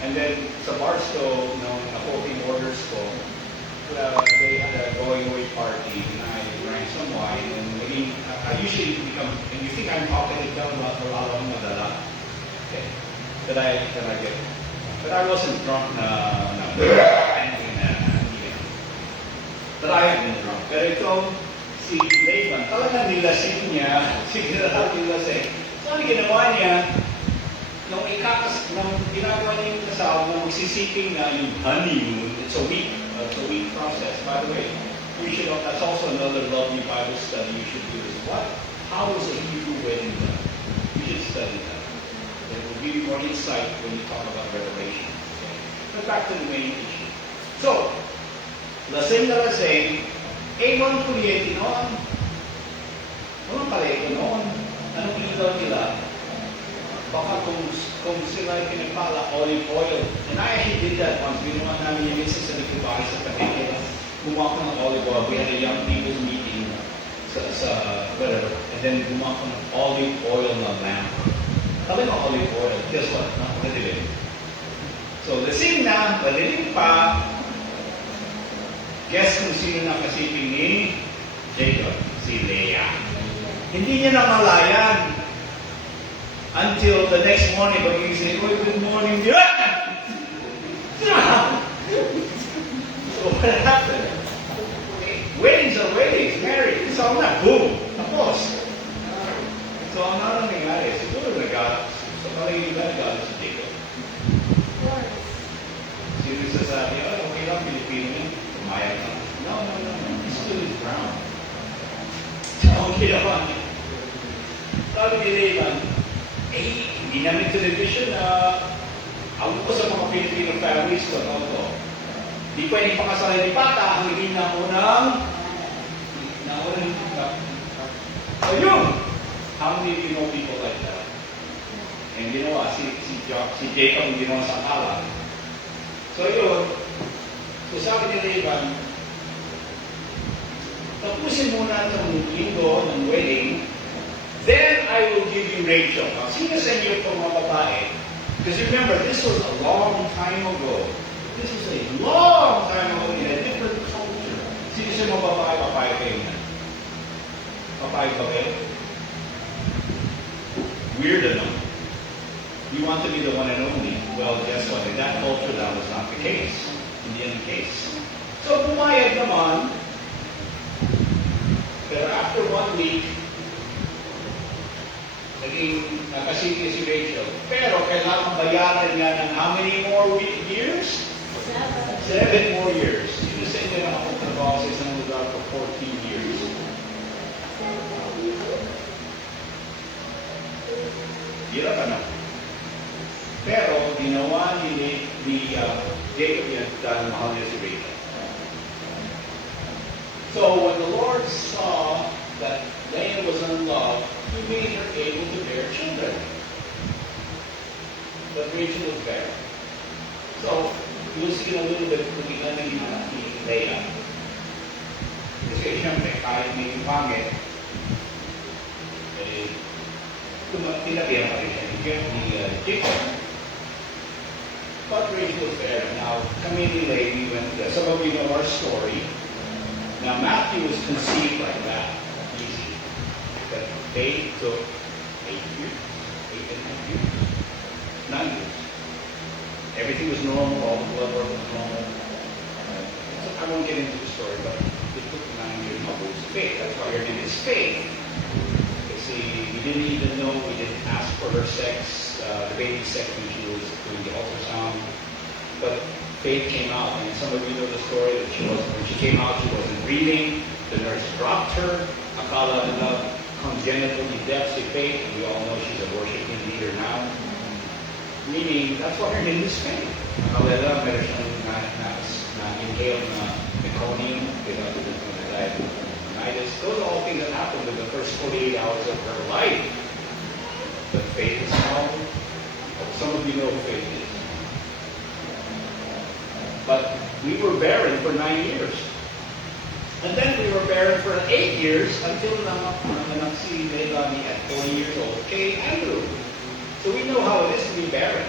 And then, sa Barstow, nung na-14 orders ko, they had a going away party, and I drank some wine, and I usually become, and you think I'm talking it down about a lot of madala. Okay. That I get. But I wasn't drunk But I have been drunk. Pero itong si Laban, talagang nilasing niya, sigurado nilasing. So, ano ginawa niya? Nung ginagawa niya yung kasal, nung magsisiping na yung honeymoon, it's a week process. By the way, that's also another lovely Bible study you should do is how is a Hebrew wedding done? You should study that. It will give you more insight when you talk about Revelation. Okay? But back to the main issue. So, lasing na lasing, walang kuryente noon. Walang palete noon. Anong ilaw nila? Baka kung sila ay pinagpala, olive oil. And I actually did that once. Ginawa namin yung misis sa Likubari sa Patikila. Gumawa ko ng olive oil. We had a young people's meeting sa whatever. And then gumawa ko ng olive oil na lamp. Sabi ng olive oil, guess what? Napakadilim. So, lasing na, madilim pa. Guess kung sino nakasiping ni Jacob? Si Leah. Hindi niya namalayan. Until the next morning, pag you say, "Oh, good morning." Yeah! So what happened? Weddings are weddings, marriage. So na, boom, tapos. So ano nangyari? Siguro nagalit. So palagi ba nagalit si Jacob? Sino sasabi, okay lang, Pilipino yun. Umayag lang. No. He stood his ground. Okay naman. Sabi ni Laban, hindi namin television na ang ko sa mga Filipino families ko, di pwedeng pakasalan ni Bata ang hindi na unang so yun, how many of you know people like that? And ginawa, si Jacob ang ginawa sa akala. So yun, so sabi ni Laban, tapusin muna itong linggo ng wedding, then I will give you Rachel. Now, sino sa inyo itong mga babae? Because remember, this was a long time ago. This was a long time ago in a different culture. Sino sa mga babae? Papayag kayo na. Papayag ba kayo? Weird enough. You want to be the one and only. Well, guess what? In that culture, that was not the case. Hindi yan the case. So, pumayag naman. Pero after 1 week, naging nakasiti si Rachel. Pero kailangan bayaran niya ng how many more years? 7 more years. Sino sa inyo na nakatrabaho sa isang lugar for 14 years? Hirap na. Pero ginawa ni Jacob yan dahil mahal niya si Rachel. So when the Lord saw that Leah was unloved, He made her able to bear children. But Rachel was barren. So, you'll see in a little bit kung ilan na ni Leah. Kasi siyempre, kahit may pangit, tinabihan pa rin siya ni Jacob. But Rachel was barren. Now, kami ni Leah, we went there. Some of you know our story. Now, Matthew was conceived like that. Easy. But they took 8 years, 8.5 years, 9 years. Everything was normal, all the blood work was normal. So I won't get into the story, but it took 9 years of his faith. That's why her name is Faith. You see, we didn't even know, we didn't ask for her sex, the baby's sex when she was doing the ultrasound. But Faith came out. And some of you know the story that when she came out, she wasn't breathing. The nurse dropped her. Akala nila congenitally deaf si Faith. We all know she's a worshiping leader now. Meaning, that's why her name is Faith. Akala meron siyang na-inhale na meconium without the diabetes. Those are all things that happened in the first 48 hours of her life. But faith is small. Some of you know what faith is. But we were barren for 9 years. And then we were barren for 8 years until nanganak si Leilani at 4 years old. Okay, Andrew. So we know how it is to be barren.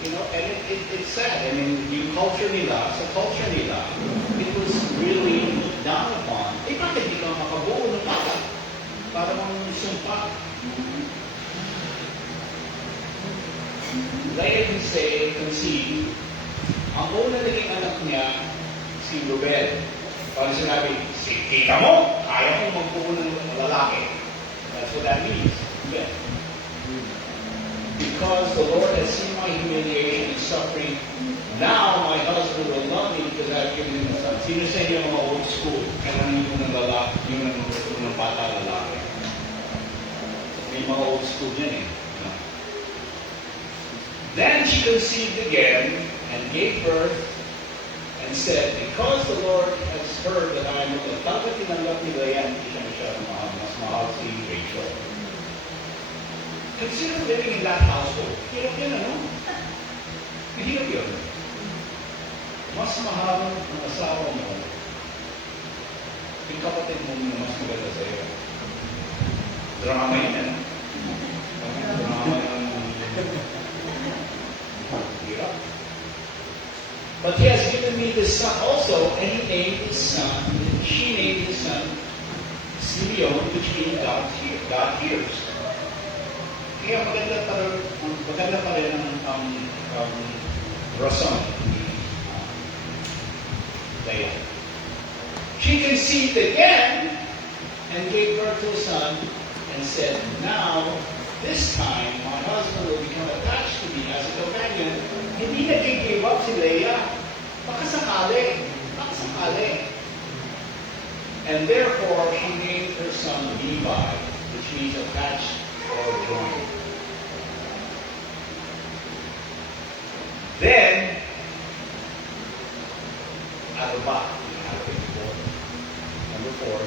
And it's sad. I mean, yung culture nila, sa culture nila, it was really down upon. Bakit di ka makabuo ng bata? Para mong sumpa. Like I can say, conceive, ang una naging anak niya, si Ruben. Parang sinabi, kita mo, kaya mo magbuo ng lalaki. That's what that means. Yeah. Because the Lord has seen my humiliation and suffering, now my husband will love me because I've given him a son. Sino sa inyo mga old school? Kailangan yung unang lalaki, yung unang bata lalaki. May mga old school din eh. Then she conceived again and gave birth and said, because the Lord has heard that I am a dapat tinanggap ni Leah, hindi siya masyadong mas mahal si Rachel. Consider living in that household. Hirap yun, ano? Hirap yun. Mas mahal ang asawa mo, yung kapatid mo na mas maganda sa'yo. Drama yun, ano? Drama yun. Hirap. But he has given me this son also, and he named his son, she named his son Simeon, which means God hears. Kaya maganda pa rin ang rason. Leah. She conceived again and gave birth to a son and said, now, this time, my husband will become attached to me as a companion. Hindi nag-give up si Leah. Baka sakali. And therefore, she named her son Levi, which means attached or joined. Then, at the back, number 4,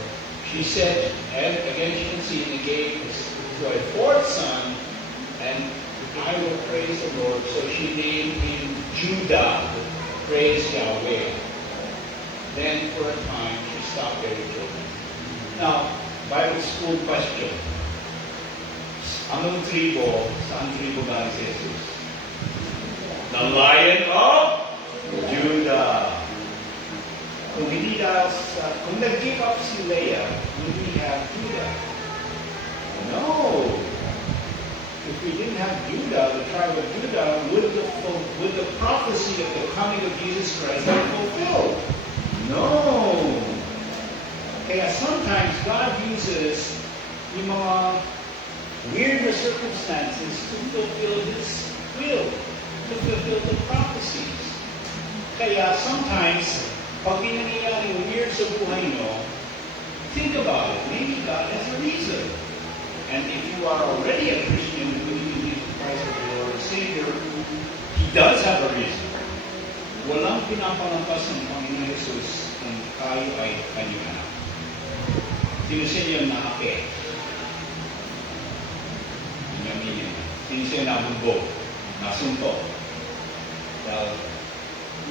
she said, and again she conceived and gave to a fourth son, and I will praise the Lord. So she named him Judah, praise Yahweh. Then for a time she stopped bearing children. Now, Bible school question. Anong tribo, saan tribo galing si Jesus? The Lion of Judah. Kung hindi kung nag-give up si Leah, would we have Judah? No. If we didn't have Judah, the tribe of Judah, would the prophecy of the coming of Jesus Christ have fulfilled? No. Kaya sometimes God uses yung mga weird circumstances to fulfill His will, to fulfill the prophecies. Kaya sometimes, pag nangyayari weird sa buhay nyo, think about it. Maybe God has a reason. And if you are already a Christian who believes in Christ as the Lord and Savior, He does have a reason. Walang pinapalampas ng Panginoon Jesus kung tayo ay kanyang anak. Sino sa inyo nakake? Sino sa inyo nabugbog? Nasunto? Well,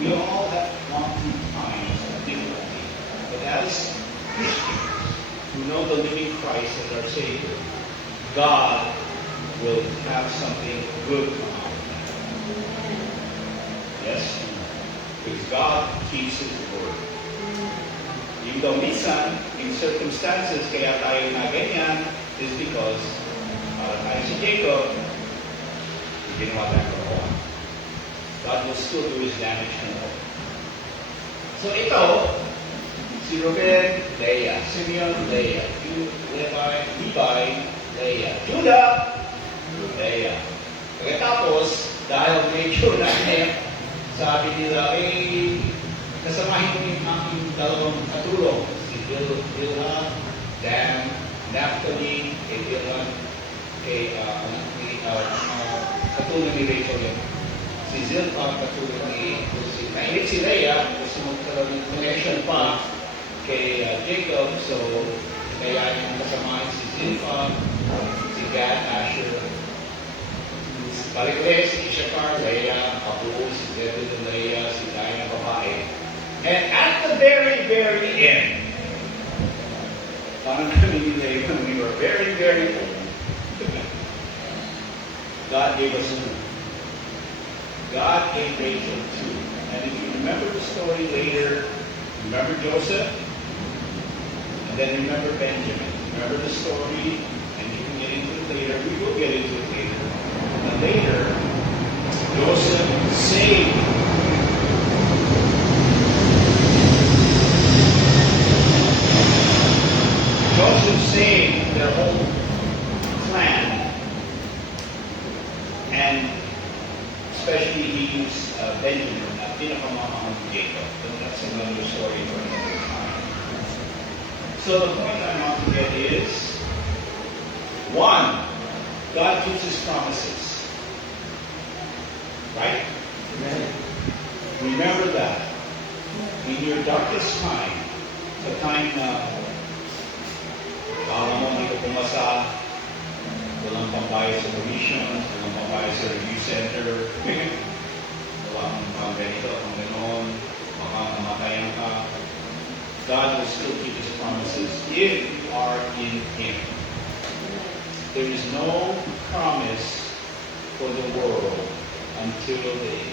we all have gone through times of difficulty. But as Christians who know the living Christ as our Savior, God will have something good come out of that. Yes? Because God keeps His word. Even though minsan, in circumstances, kaya tayo na ganyan, is because, tayo si Jacob, ginawa tayo karoon. God will still do His damage to all. So ito, si Ruben, Leah. Simeon, Leah. Levi, Leah. Judah, Leah. Pagkatapos, dahil medyo na sabi nila, kasamahin mo yung aking dalawang katulong, si Bilha, Dan, Naphtali, kay Bilha, kay katulong ni Rachel yun. Si Zilpah, katulong ni Lucy. Nainit si Leah, gusto magkaroon ng connection pa kay Jacob, so kaya yung kasamahan si Zilpah, si Gad, Asher, balik ulit si Issachar, Leah, Abu, si Zebulun, Leah, si Dina, babae. And at the very, very end, parang kami ni Leah, when we were very, very old, God gave us two. God gave Rachel two. And if you remember the story later, remember Joseph, and then remember Benjamin. Remember the story, and you can get into it later. We will get into it later. And later, Joseph saved their whole clan, and especially he used Benjamin, pinakamahal ni Jacob. But that's another story for another time. So the point I want to get is, one, God keeps His promises. Right? Remember that. In your darkest time, the time na kala mo hindi ka pumasa, walang pambayad sa commissions, walang pambayad sa review center, walang pang ganito, pang ganon, baka namatayan ka, God will still keep His promises if you are in Him. There is no promise for the world until they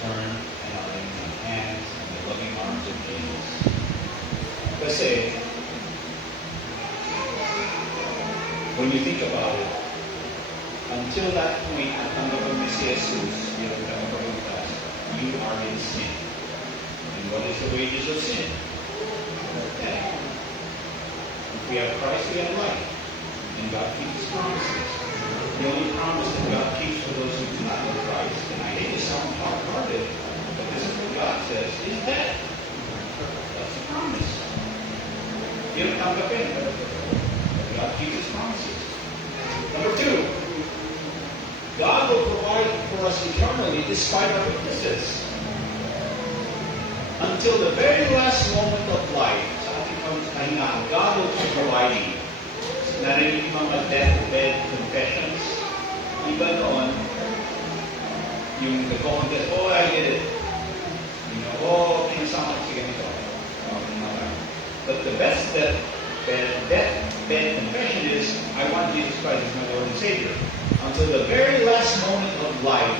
turn and are in the hands and the loving arms of Jesus. Kasi, when you think about it, until that point, at tanggapin mo si Jesus, you are in sin. And what is the wages of sin? Death. If we have Christ, we have life. And God keeps His promises. The only promise that God keeps for those who do not know Christ, and I hate to sound hard-hearted, but this is what God says, is death. That's the promise. You don't tanggapin, but God keeps His promises. Number two, God will provide for us eternally despite our weaknesses. Until the very last moment of life, sa ating kahingaan, God will keep providing. Narinig yung mga deathbed confessions. Iba noon, yung nag-confess, oh, I did it. You know, oh, pinasama ko si ganito. But the best deathbed confession is, I want Jesus Christ as my Lord and Savior. Until the very last moment of life,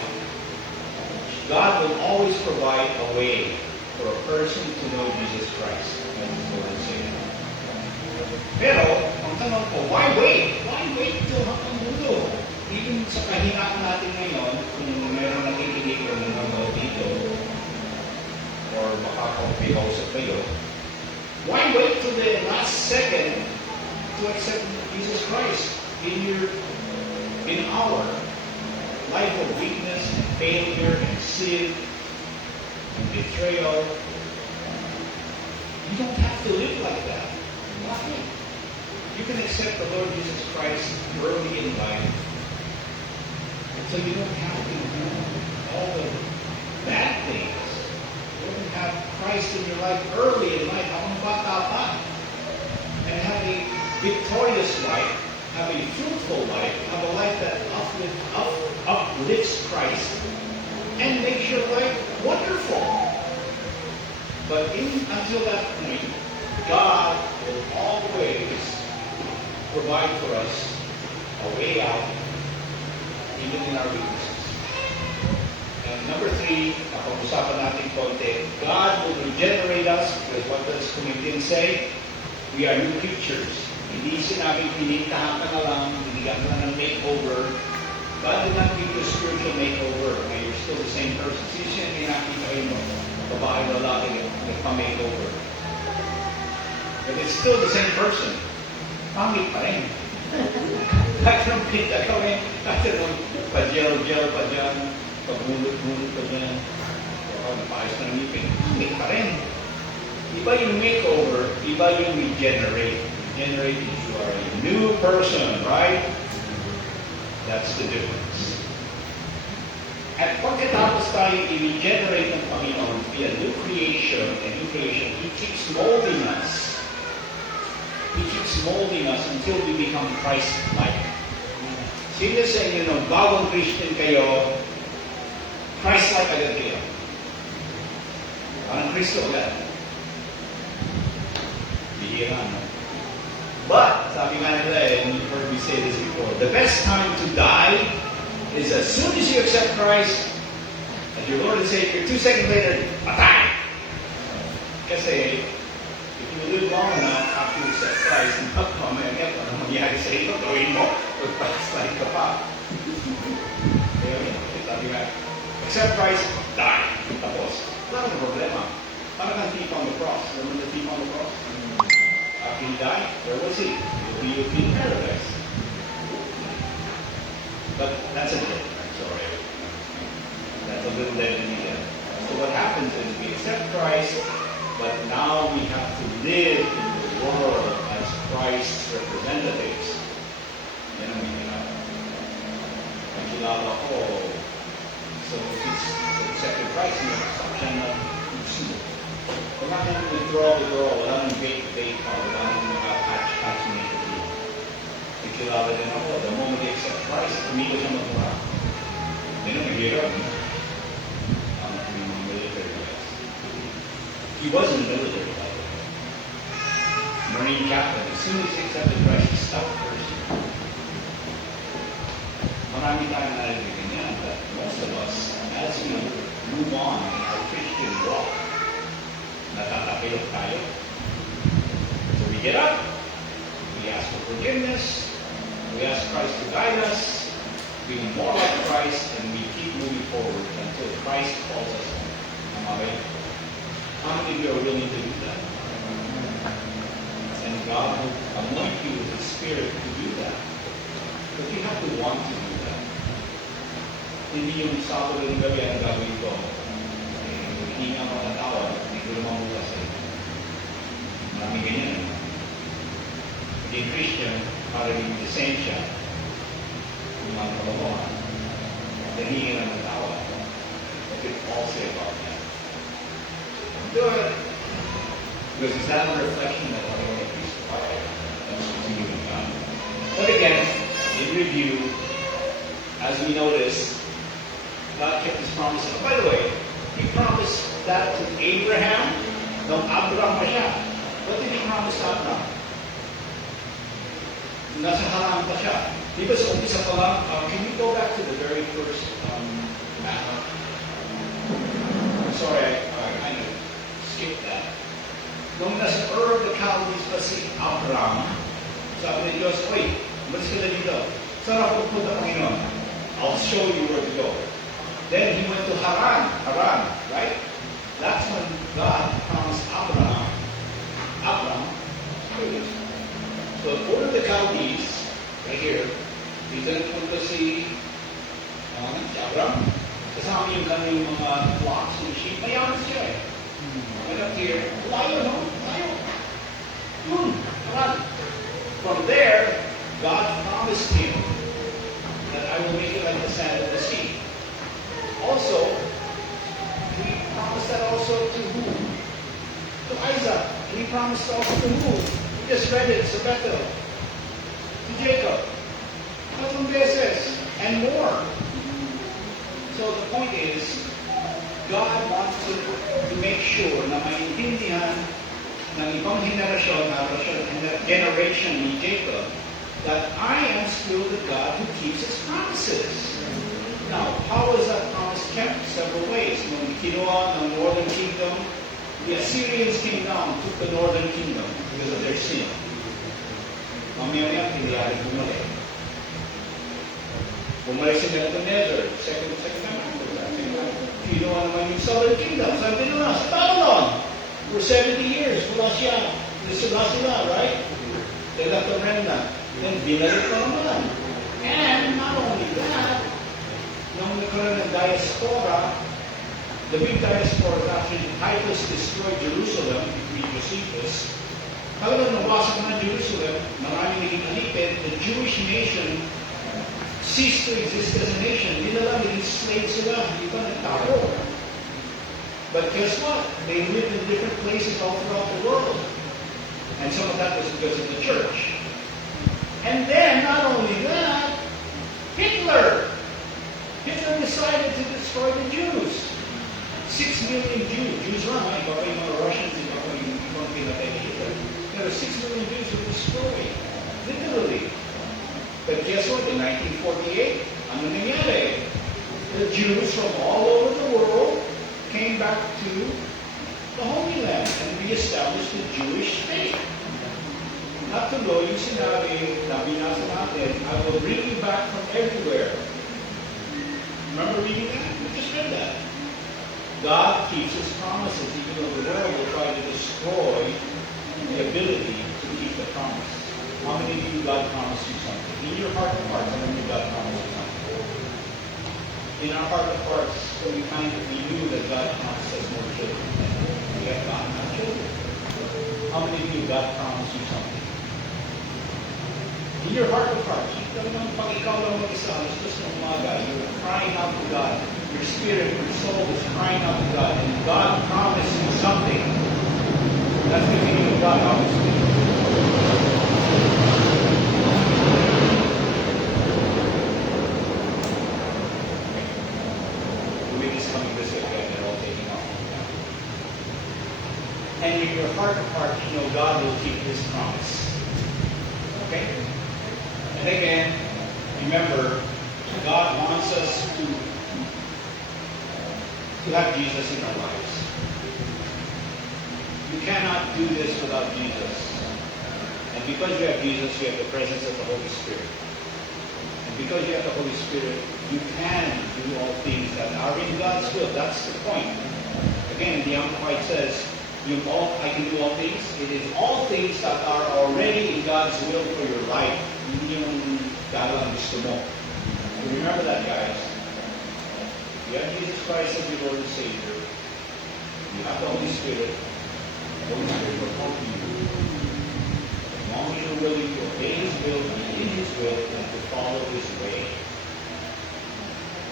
God will always provide a way for a person to know Jesus Christ as his Lord and Savior. Pero, ang tanong ko, why wait? Why wait till hanggang dulo? Even sa kahinaan natin ngayon, kung meron nakikinig o nanonood dito, or baka kung may kausap kayo, why wait till the last second to accept Jesus Christ in our life of weakness and failure and sin and betrayal? You don't have to live like that. Why? You can accept the Lord Jesus Christ early in life, so you don't have to do all the bad things. You can have Christ in your life early in life, habang bata pa, and have a victorious life, have a fruitful life, have a life that uplifts Christ, and makes your life wonderful. But until that point, God will always provide for us a way out, even in our weaknesses. And number three, napag-usapan natin konti, God will regenerate us, because what does Corinthians say? We are new creatures. Hindi sinabing pinintahan ka na lang, binigyan ka na ng makeover. God did not give you a spiritual makeover, and you're still the same person. Sino siya pinakita kayo mo? Babae, lalaki, nagpa-makeover. But it's still the same person. Pangit pa rin. Kahit nung pinta kami, kahit nung pa-gel pa dyan, pabulot-bulot pa dyan, napayos na ng ngipin. Pangit pa rin. Iba yung makeover, iba yung regenerate. Regenerate is you are a new person, right? That's the difference. At pagkatapos tayo i-regenerate ng Panginoon, be a new creation, He keeps molding us. He keeps molding us until we become Christ-like. Sino sa inyo nung bagong Christian kayo, Christ-like agad kayo? Parang Kristo agad. Bihira, no? But, sabi nga nila, and you've heard me say this before, the best time to die is as soon as you accept Christ as your Lord and Savior, 2 seconds later, patay! Kasi, if you live long enough after you accept Christ, mamaya ano mangyari sa iyo, gawin mo, pagpasay ka pa. Kaya yun, sabi nga, accept Christ, die. Tapos, wala nang problema. Parang ang thief on the cross. Remember the thief on the cross? After he died, where was he? He would be in paradise. But that's a bit, sorry. That's a little dead in the end. So what happens is we accept Christ, but now we have to live in the world as Christ's representatives. Yan ang ginagawa. Nakilala ko, so he's accepted Christ, hindi siya na susunod. Wala nang withdraw, wala nang bait, wala nang patch na ito. Nakilala din ako, the moment they accept Christ, kumilo siya magmura. Hindi na naghirap. Military guys. He wasn't military guy. Marine captain. As soon as he accepted Christ, he stopped first. Marami tayong naliligan yan, but most of us, as we move on in our Christian walk, natatakilok tayo. So we get up, we ask for forgiveness, we ask Christ to guide us, be more like Christ, and we keep moving forward until Christ calls us home. Amen. How many of you are willing to do that? And God will anoint you with His Spirit to do that. But you have to want to do that. Hindi yung Sabado ng gabi ang gagawin ko. Hindi nga matatawad, hindi ko naman mula sa iyo. Marami ganyan. Hindi Christian, para yung lisensya, yung mga kalokohan, nahingi ng matatawad. What did Paul say about that? Do it. Because is that a reflection of what I want to crucify? That's continuing God. But again, in review, as we notice, God kept His promises. Oh, by the way, He promised that to Abraham, nung Abraham pa siya. What did He promise to Abraham? Nasa harang pa siya. Di ba sa umpisa pa lang, can you go back to the very first map? I'm sorry, I kind of skipped that. Nung nasa Ur of the Chaldees pa si Abraham, sabi ni Diyos, wait, umalis ka na dito. Saan ako pupunta, Panginoon? I'll show you where to go. Then he went to Haran, right? That's when God promised Abraham, so Ur of the Chaldees, right here, dito nagpunta si Abraham. Kasama yung kanyang mga flocks and sheep. Mayaman siya eh. Went up here. Layo, no? Layo. Haran. From there, God promised him that I will make it like the sand of the sea. Also, He promised that also to who? To Isaac. He promised also to who? We just read it sa Bethel. To Jacob. Tatlong beses. And more. So the point is, God wants to make sure na maintindihan ng ibang generation ni Jacob, that I am still the God who keeps His promises. Now, how is that promise kept? Several ways. Nung kinuha ng northern kingdom, the Assyrians came down, took the northern kingdom because of their sin. Mamaya hindi ay bumalik. Bumalik si Nebuchadnezzar, second time after that. Kinuha naman yung southern kingdom. Sabi nila, sa Babylon, for 70 years, wala siya. Wala sila, right? They left a remnant. Then binalik pa naman. And not only that, nung nagkaroon ng diaspora, the big diaspora after Titus destroyed Jerusalem, between Josephus, talagang nawasak na Jerusalem, maraming naging alipid, the Jewish nation ceased to exist as a nation. Hindi na lang naging slaves sila, hindi pa nagtago. But guess what? They lived in different places all throughout the world. And some of that was because of the church. And then, not only that, Hitler decided to destroy the Jews. 6 million Jews lang, iba pa yung mga Russians, iba pa yung ibang pinatay ni Hitler. Pero 6 million Jews were destroyed. Literally. But guess what? In 1948, ano nangyari? The Jews from all over the world came back to the Holy Land and re-established the Jewish state. At tuloy yung sinabi na binasa natin, I will bring you back from everywhere. Remember reading that? We just read that. God keeps His promises, even though the world will try to destroy the ability to keep the promise. How many of you God promised you something? In your heart of hearts, how many of you God promised you something? In our heart of hearts, we knew that God promised us more children. We have gotten our children. How many of you God promised you something? In your heart of hearts, pag ikaw lang mag-isa, gusto ng umaga, you're crying out to God. Your spirit, your soul is crying out to God. And God promised you something. That's the meaning of God promised you. The wind is coming this way again. They're all taking off. And in your heart of hearts, you know God will keep His promise. Okay? And again, remember, God wants us to have Jesus in our lives. You cannot do this without Jesus. And because you have Jesus, you have the presence of the Holy Spirit. And because you have the Holy Spirit, you can do all things that are in God's will. That's the point. Again, the Amplified says, I can do all things. It is all things that are already in God's will for your life. Hindi yung dalang gusto mo. And remember that, guys. You have Jesus Christ as your Lord and Savior. You have the Holy Spirit. The Holy Spirit will help you. As long as you're willing to obey His will, be in His will, and to follow His way.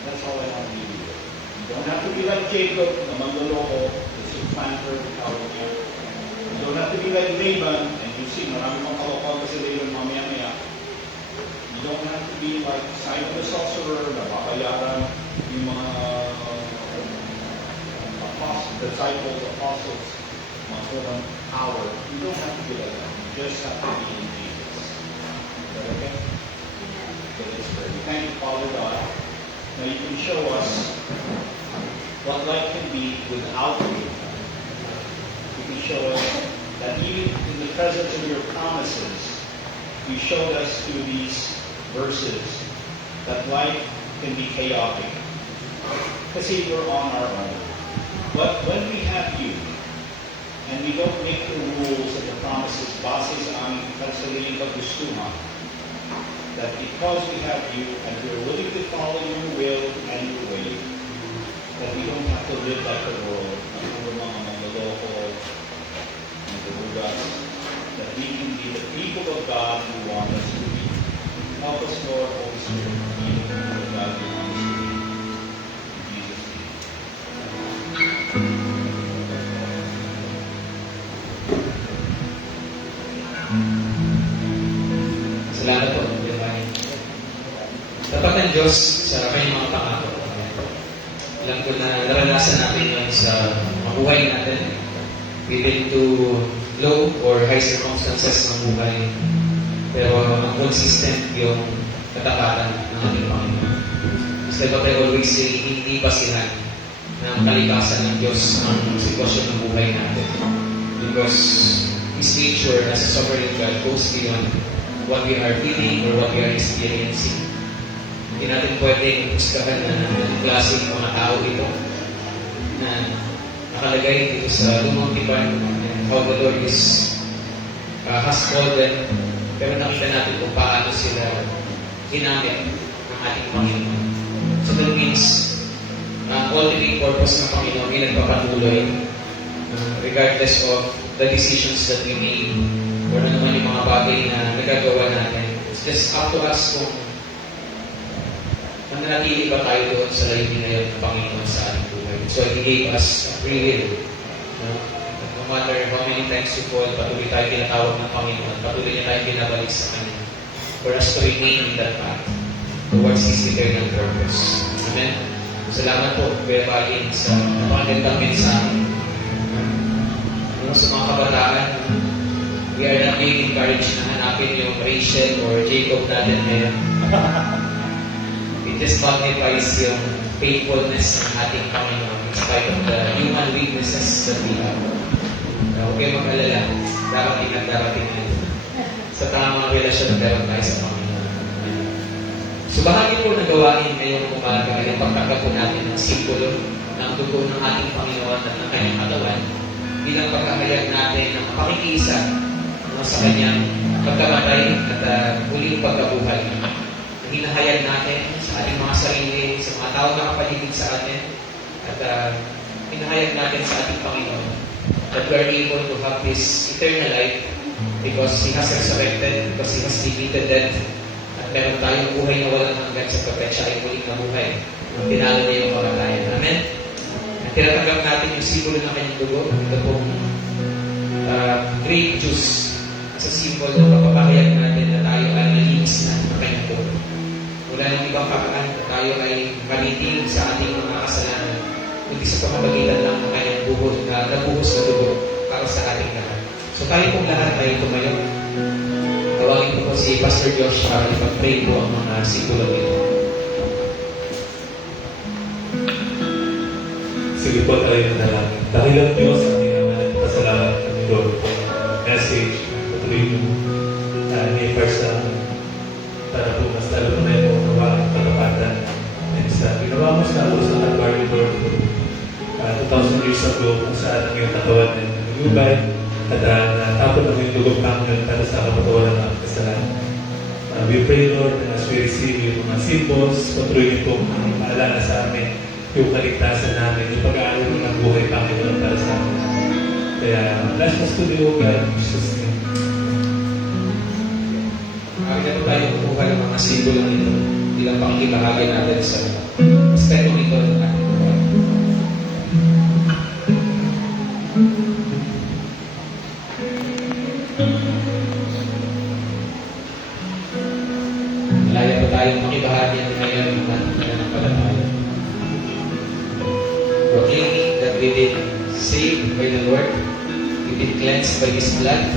That's all I want you to do. You don't have to be like Jacob, na manloloko, the supplanter, the tawag niya. You don't have to be like Laban, and you see, marami pang kalokal kasi Laban mamaya-maya. You don't have to be like Simon the sorcerer, na babayaran yung mga disciples, apostles, mga sobrang power. You don't have to be like that. You just have to be in Jesus. Is that okay? Okay, let's pray. We thank you, Father God. Now you can show us what life can be without you. You can show us that even in the presence of your promises, you showed us through these verses that life can be chaotic. Kasi we're on our own. But when we have you, and we don't make the rules and the promises base sa aming kansariling kagustuhan, that because we have you and we're willing to follow your will and your way, that we don't have to live like the world, na puro mga manloloko, nagdurugas, that we can be the people of God who want us to be. Help us, Lord, Holy Spirit, be the people of God who want us to be. In Jesus' name. Salamat po, Divine. Tapat ng Diyos sa kanyang mga pangako. Alam ko na naranasan natin yun sa mabuhay natin. We've been to low or high circumstances ng buhay. Pero ang consistent yung katapatan ng ating Panginoon. Instead of I always say, hindi basihan ng kalikasan ng Diyos ang sitwasyon ng buhay natin. Because His nature as a sovereign God goes beyond what we are feeling or what we are experiencing. Hindi natin pwedeng puskahan na klaseng mga tao ito na nakalagay dito sa lumang tipan and how the Lord has called them. Pero nakita natin kung paano sila ginamit ng ating Panginoon. So that means ang ultimate purpose ng Panginoon ay nagpapatuloy regardless of the decisions that we make or ano naman yung mga bagay na nagagawa natin. It's just up to us kung mananatili ba tayo doon sa layunin na yun ng Panginoon sa ating buhay. So He gave us a free will. No matter how many times you fall, patuloy tayo tinatawag ng Panginoon, patuloy niya tayo binabalik sa Kanya for us to remain in that path towards His eternal purpose. Amen? Salamat po, Kuya Bagin, sa napakagandang mensahe. Sa mga kabataan, we are not being encouraged na hanapin yung Rachel or Jacob natin ngayon. It just magnifies yung faithfulness ng ating Panginoon in spite of the human weaknesses that we have. Huwag kayong mag-alala, darating at darating na sa tamang relasyon na meron tayo sa Panginoon. So bahagi po na gawain ngayong umaga ay pagtanggap po natin ng simbolo ng dugo ng ating Panginoon at ng kanyang katawan bilang pagkakayag natin ng pakikiisa sa kanyang pagkamatay at muling pagkabuhay. Hinahayag natin sa ating mga sarili, sa mga tao na kapaligid sa atin, at hinahayag natin sa ating Panginoon that we are able to have this eternal life because He has resurrected, because He has defeated death, at meron tayong buhay na walang hanggan sapagkat siya ay muling nabuhay. Tinalo niya yung kamatayan. Amen? At tinatanggap natin yung simbolo ng kanyang dugo. Ito pong grape juice sa simbolo ng pagpapahayag natin na tayo ay nalinis na ng kanyang dugo. Wala nang ibang paraan na tayo ay manitig sa ating mga kasalanan, kundi sa pamamagitan lang ng kanyang buhos na nabuhos na dugo para sa ating lahat. So tayo pong lahat ay tumayo. Tawagin ko po si Pastor Josh para ipag-pray po ang mga simbolo nito. Sige po tayo na lang. Dakilang Diyos, amin naman at pasalamat kami Lord po message patuloy mo ni-impart sa para po mas lalo na may mga katapatan and sa ginawa mo sa ako sa Calvary Lord po 2,000 years ago kung saan ang iyong katawan ay nagulubay at natapon ang iyong dugong Panginoon para sa kapatawaran ng kasalanan. We pray Lord as we receive yung mga symbols, patuloy niyo po maalala sa amin yung kaligtasan namin, yung pag-aaral ng buhay Panginoon para sa amin. Kaya, bless us to the O God, in Jesus' name. Kaya tayo kukuha ng mga simbolo nito bilang pakikibahagi natin sa aspect nito ng ating buhay. Malaya pa tayong makibahagi natin ngayon ng ating pananampalataya. Proclaiming that we did saved by the Lord, we've been cleansed by His blood,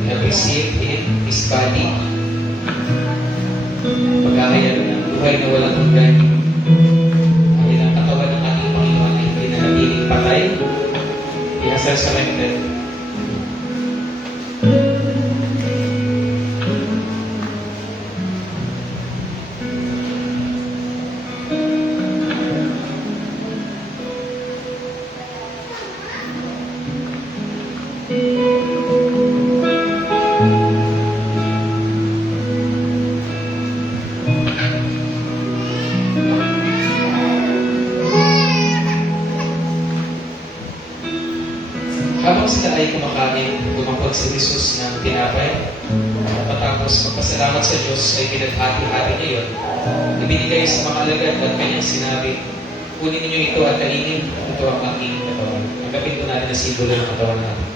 we have received in His body, pagkakayag ng buhay na walang hanggan, dahil ang katawan ng ating Panginoon ay hindi na natiling patay, He has resurrected. Habang sila ay kumakain, lumapag si Jesus ng tinapay. At matapos magpasalamat sa Diyos ay pinaghati-hati niya yun. Ibinigay sa mga alagad at kanyang sinabi, kunin ninyo ito at kainin. Ito ang aking katawan. Agapin ko natin na simbolo ng katawan natin.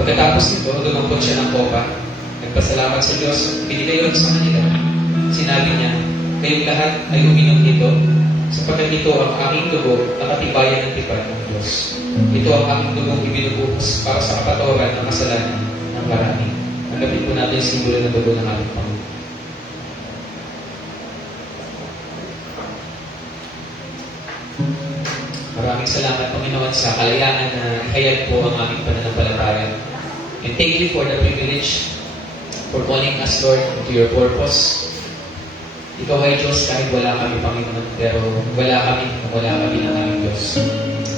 Pagkatapos nito, lumampot siya ng kopa. Nagpasalamat sa Diyos. Binigay yun sa kanila. Sinabi niya, kayong lahat ay uminom nito, sapagkat ito ang aking dugo na katibayan ng tipan ng Diyos. Ito ang aking dugo ibinubuhos para sa kapatawaran ng kasalanan ng marami. Agapin po natin yung simbolo ng dugo ng ating Panginoon. Maraming salamat, Panginoon, sa kalayaan na ihayag po ang aming pananampalataya. And thank you for the privilege for calling us, Lord, to your purpose. Ikaw ay Diyos kahit wala kami, Panginoon, pero wala kami ng aming Diyos.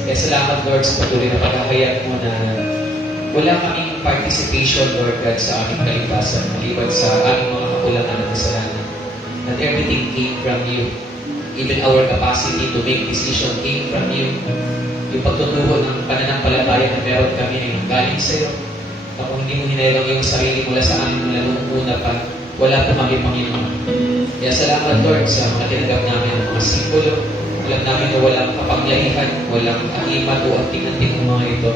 Kaya salamat, Lord, sa patuloy na pagkakayag mo na wala kaming participation, Lord God, sa aming kaligtasan, maliban sa aming mga kakulangan at kasalanan. That everything came from you. Even our capacity to make decision came from you. Yung pagtutuho ng pananampalataya na meron kami ay galing sa iyo. Na kung hindi mo hinayang yung sarili mula sa amin mula noong una pa, wala po kami, Panginoon. Kaya salamat, Lord, sa mga tinanggap namin ng mga simbolo. Alam namin na walang kapangyarihan, walang akimat o anting-anting ng mga ito.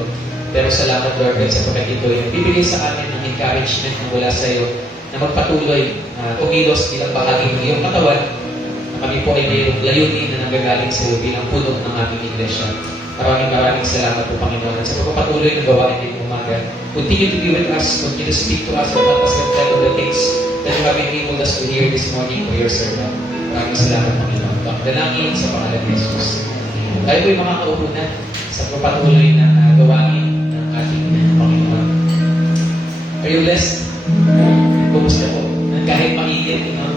Pero salamat, Lord, sa pagkat ito yung bibigay sa amin ng encouragement na mula sa iyo na magpatuloy, kumilos bilang bahagi ng iyong katawan, na kami po ay mayroong layunin na nanggagaling sa iyo bilang puno ng aming iglesia. Maraming salamat po, Panginoon, at sa pagpapatuloy ng gawain din umaga. Continue to be with us, continue to speak to us, and help us reflect on the things that you have enabled us to hear this morning for your servant. Maraming salamat, Panginoon. Dalangin sa pangalan ni Jesus. Tayo po'y makakaupo na sa pagpapatuloy ng gawain ng ating Panginoon. Are you blessed? Kumusta po? Kahit mainit, no?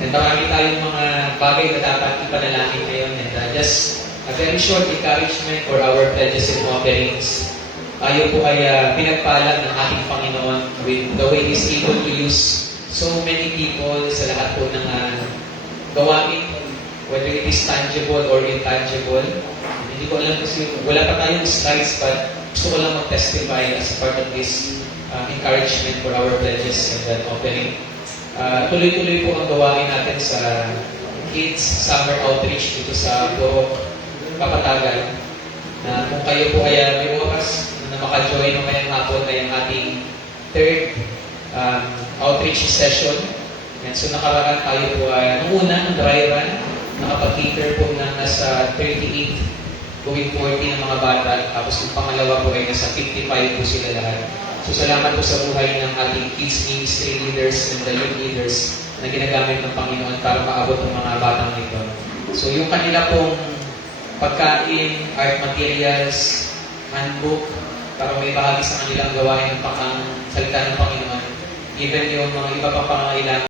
And marami tayong mga bagay na dapat ipanalangin ngayon. And just a very short encouragement for our pledges and offerings. Tayo po ay pinagpala ng ating Panginoon with the way He's able to use so many people sa lahat po ng gawain, whether it is tangible or intangible. Hindi ko alam kasi wala pa tayong slides, but gusto ko lang mag-testify as part of this encouragement for our pledges and offering. Tuloy-tuloy po ang gawain natin sa kids summer outreach dito sa Purok, Kapatagan. Na kung kayo po ay may oras na maka-join mamayang hapon ay ang ating third outreach session. And so nakaraan tayo po nung una, ng dry run, nakapag-cater po na nasa 38 going 40 ng mga bata. Tapos yung pangalawa po ay nasa 55 po sila lahat. So salamat po sa buhay ng ating kids ministry leaders and the youth leaders na ginagamit ng Panginoon para maabot ng mga batang ito. So yung kanila pong pagkain, art materials, handbook, para may bahagi sa kanilang gawain ng salita ng Panginoon. Even yung mga iba pang pangangailangan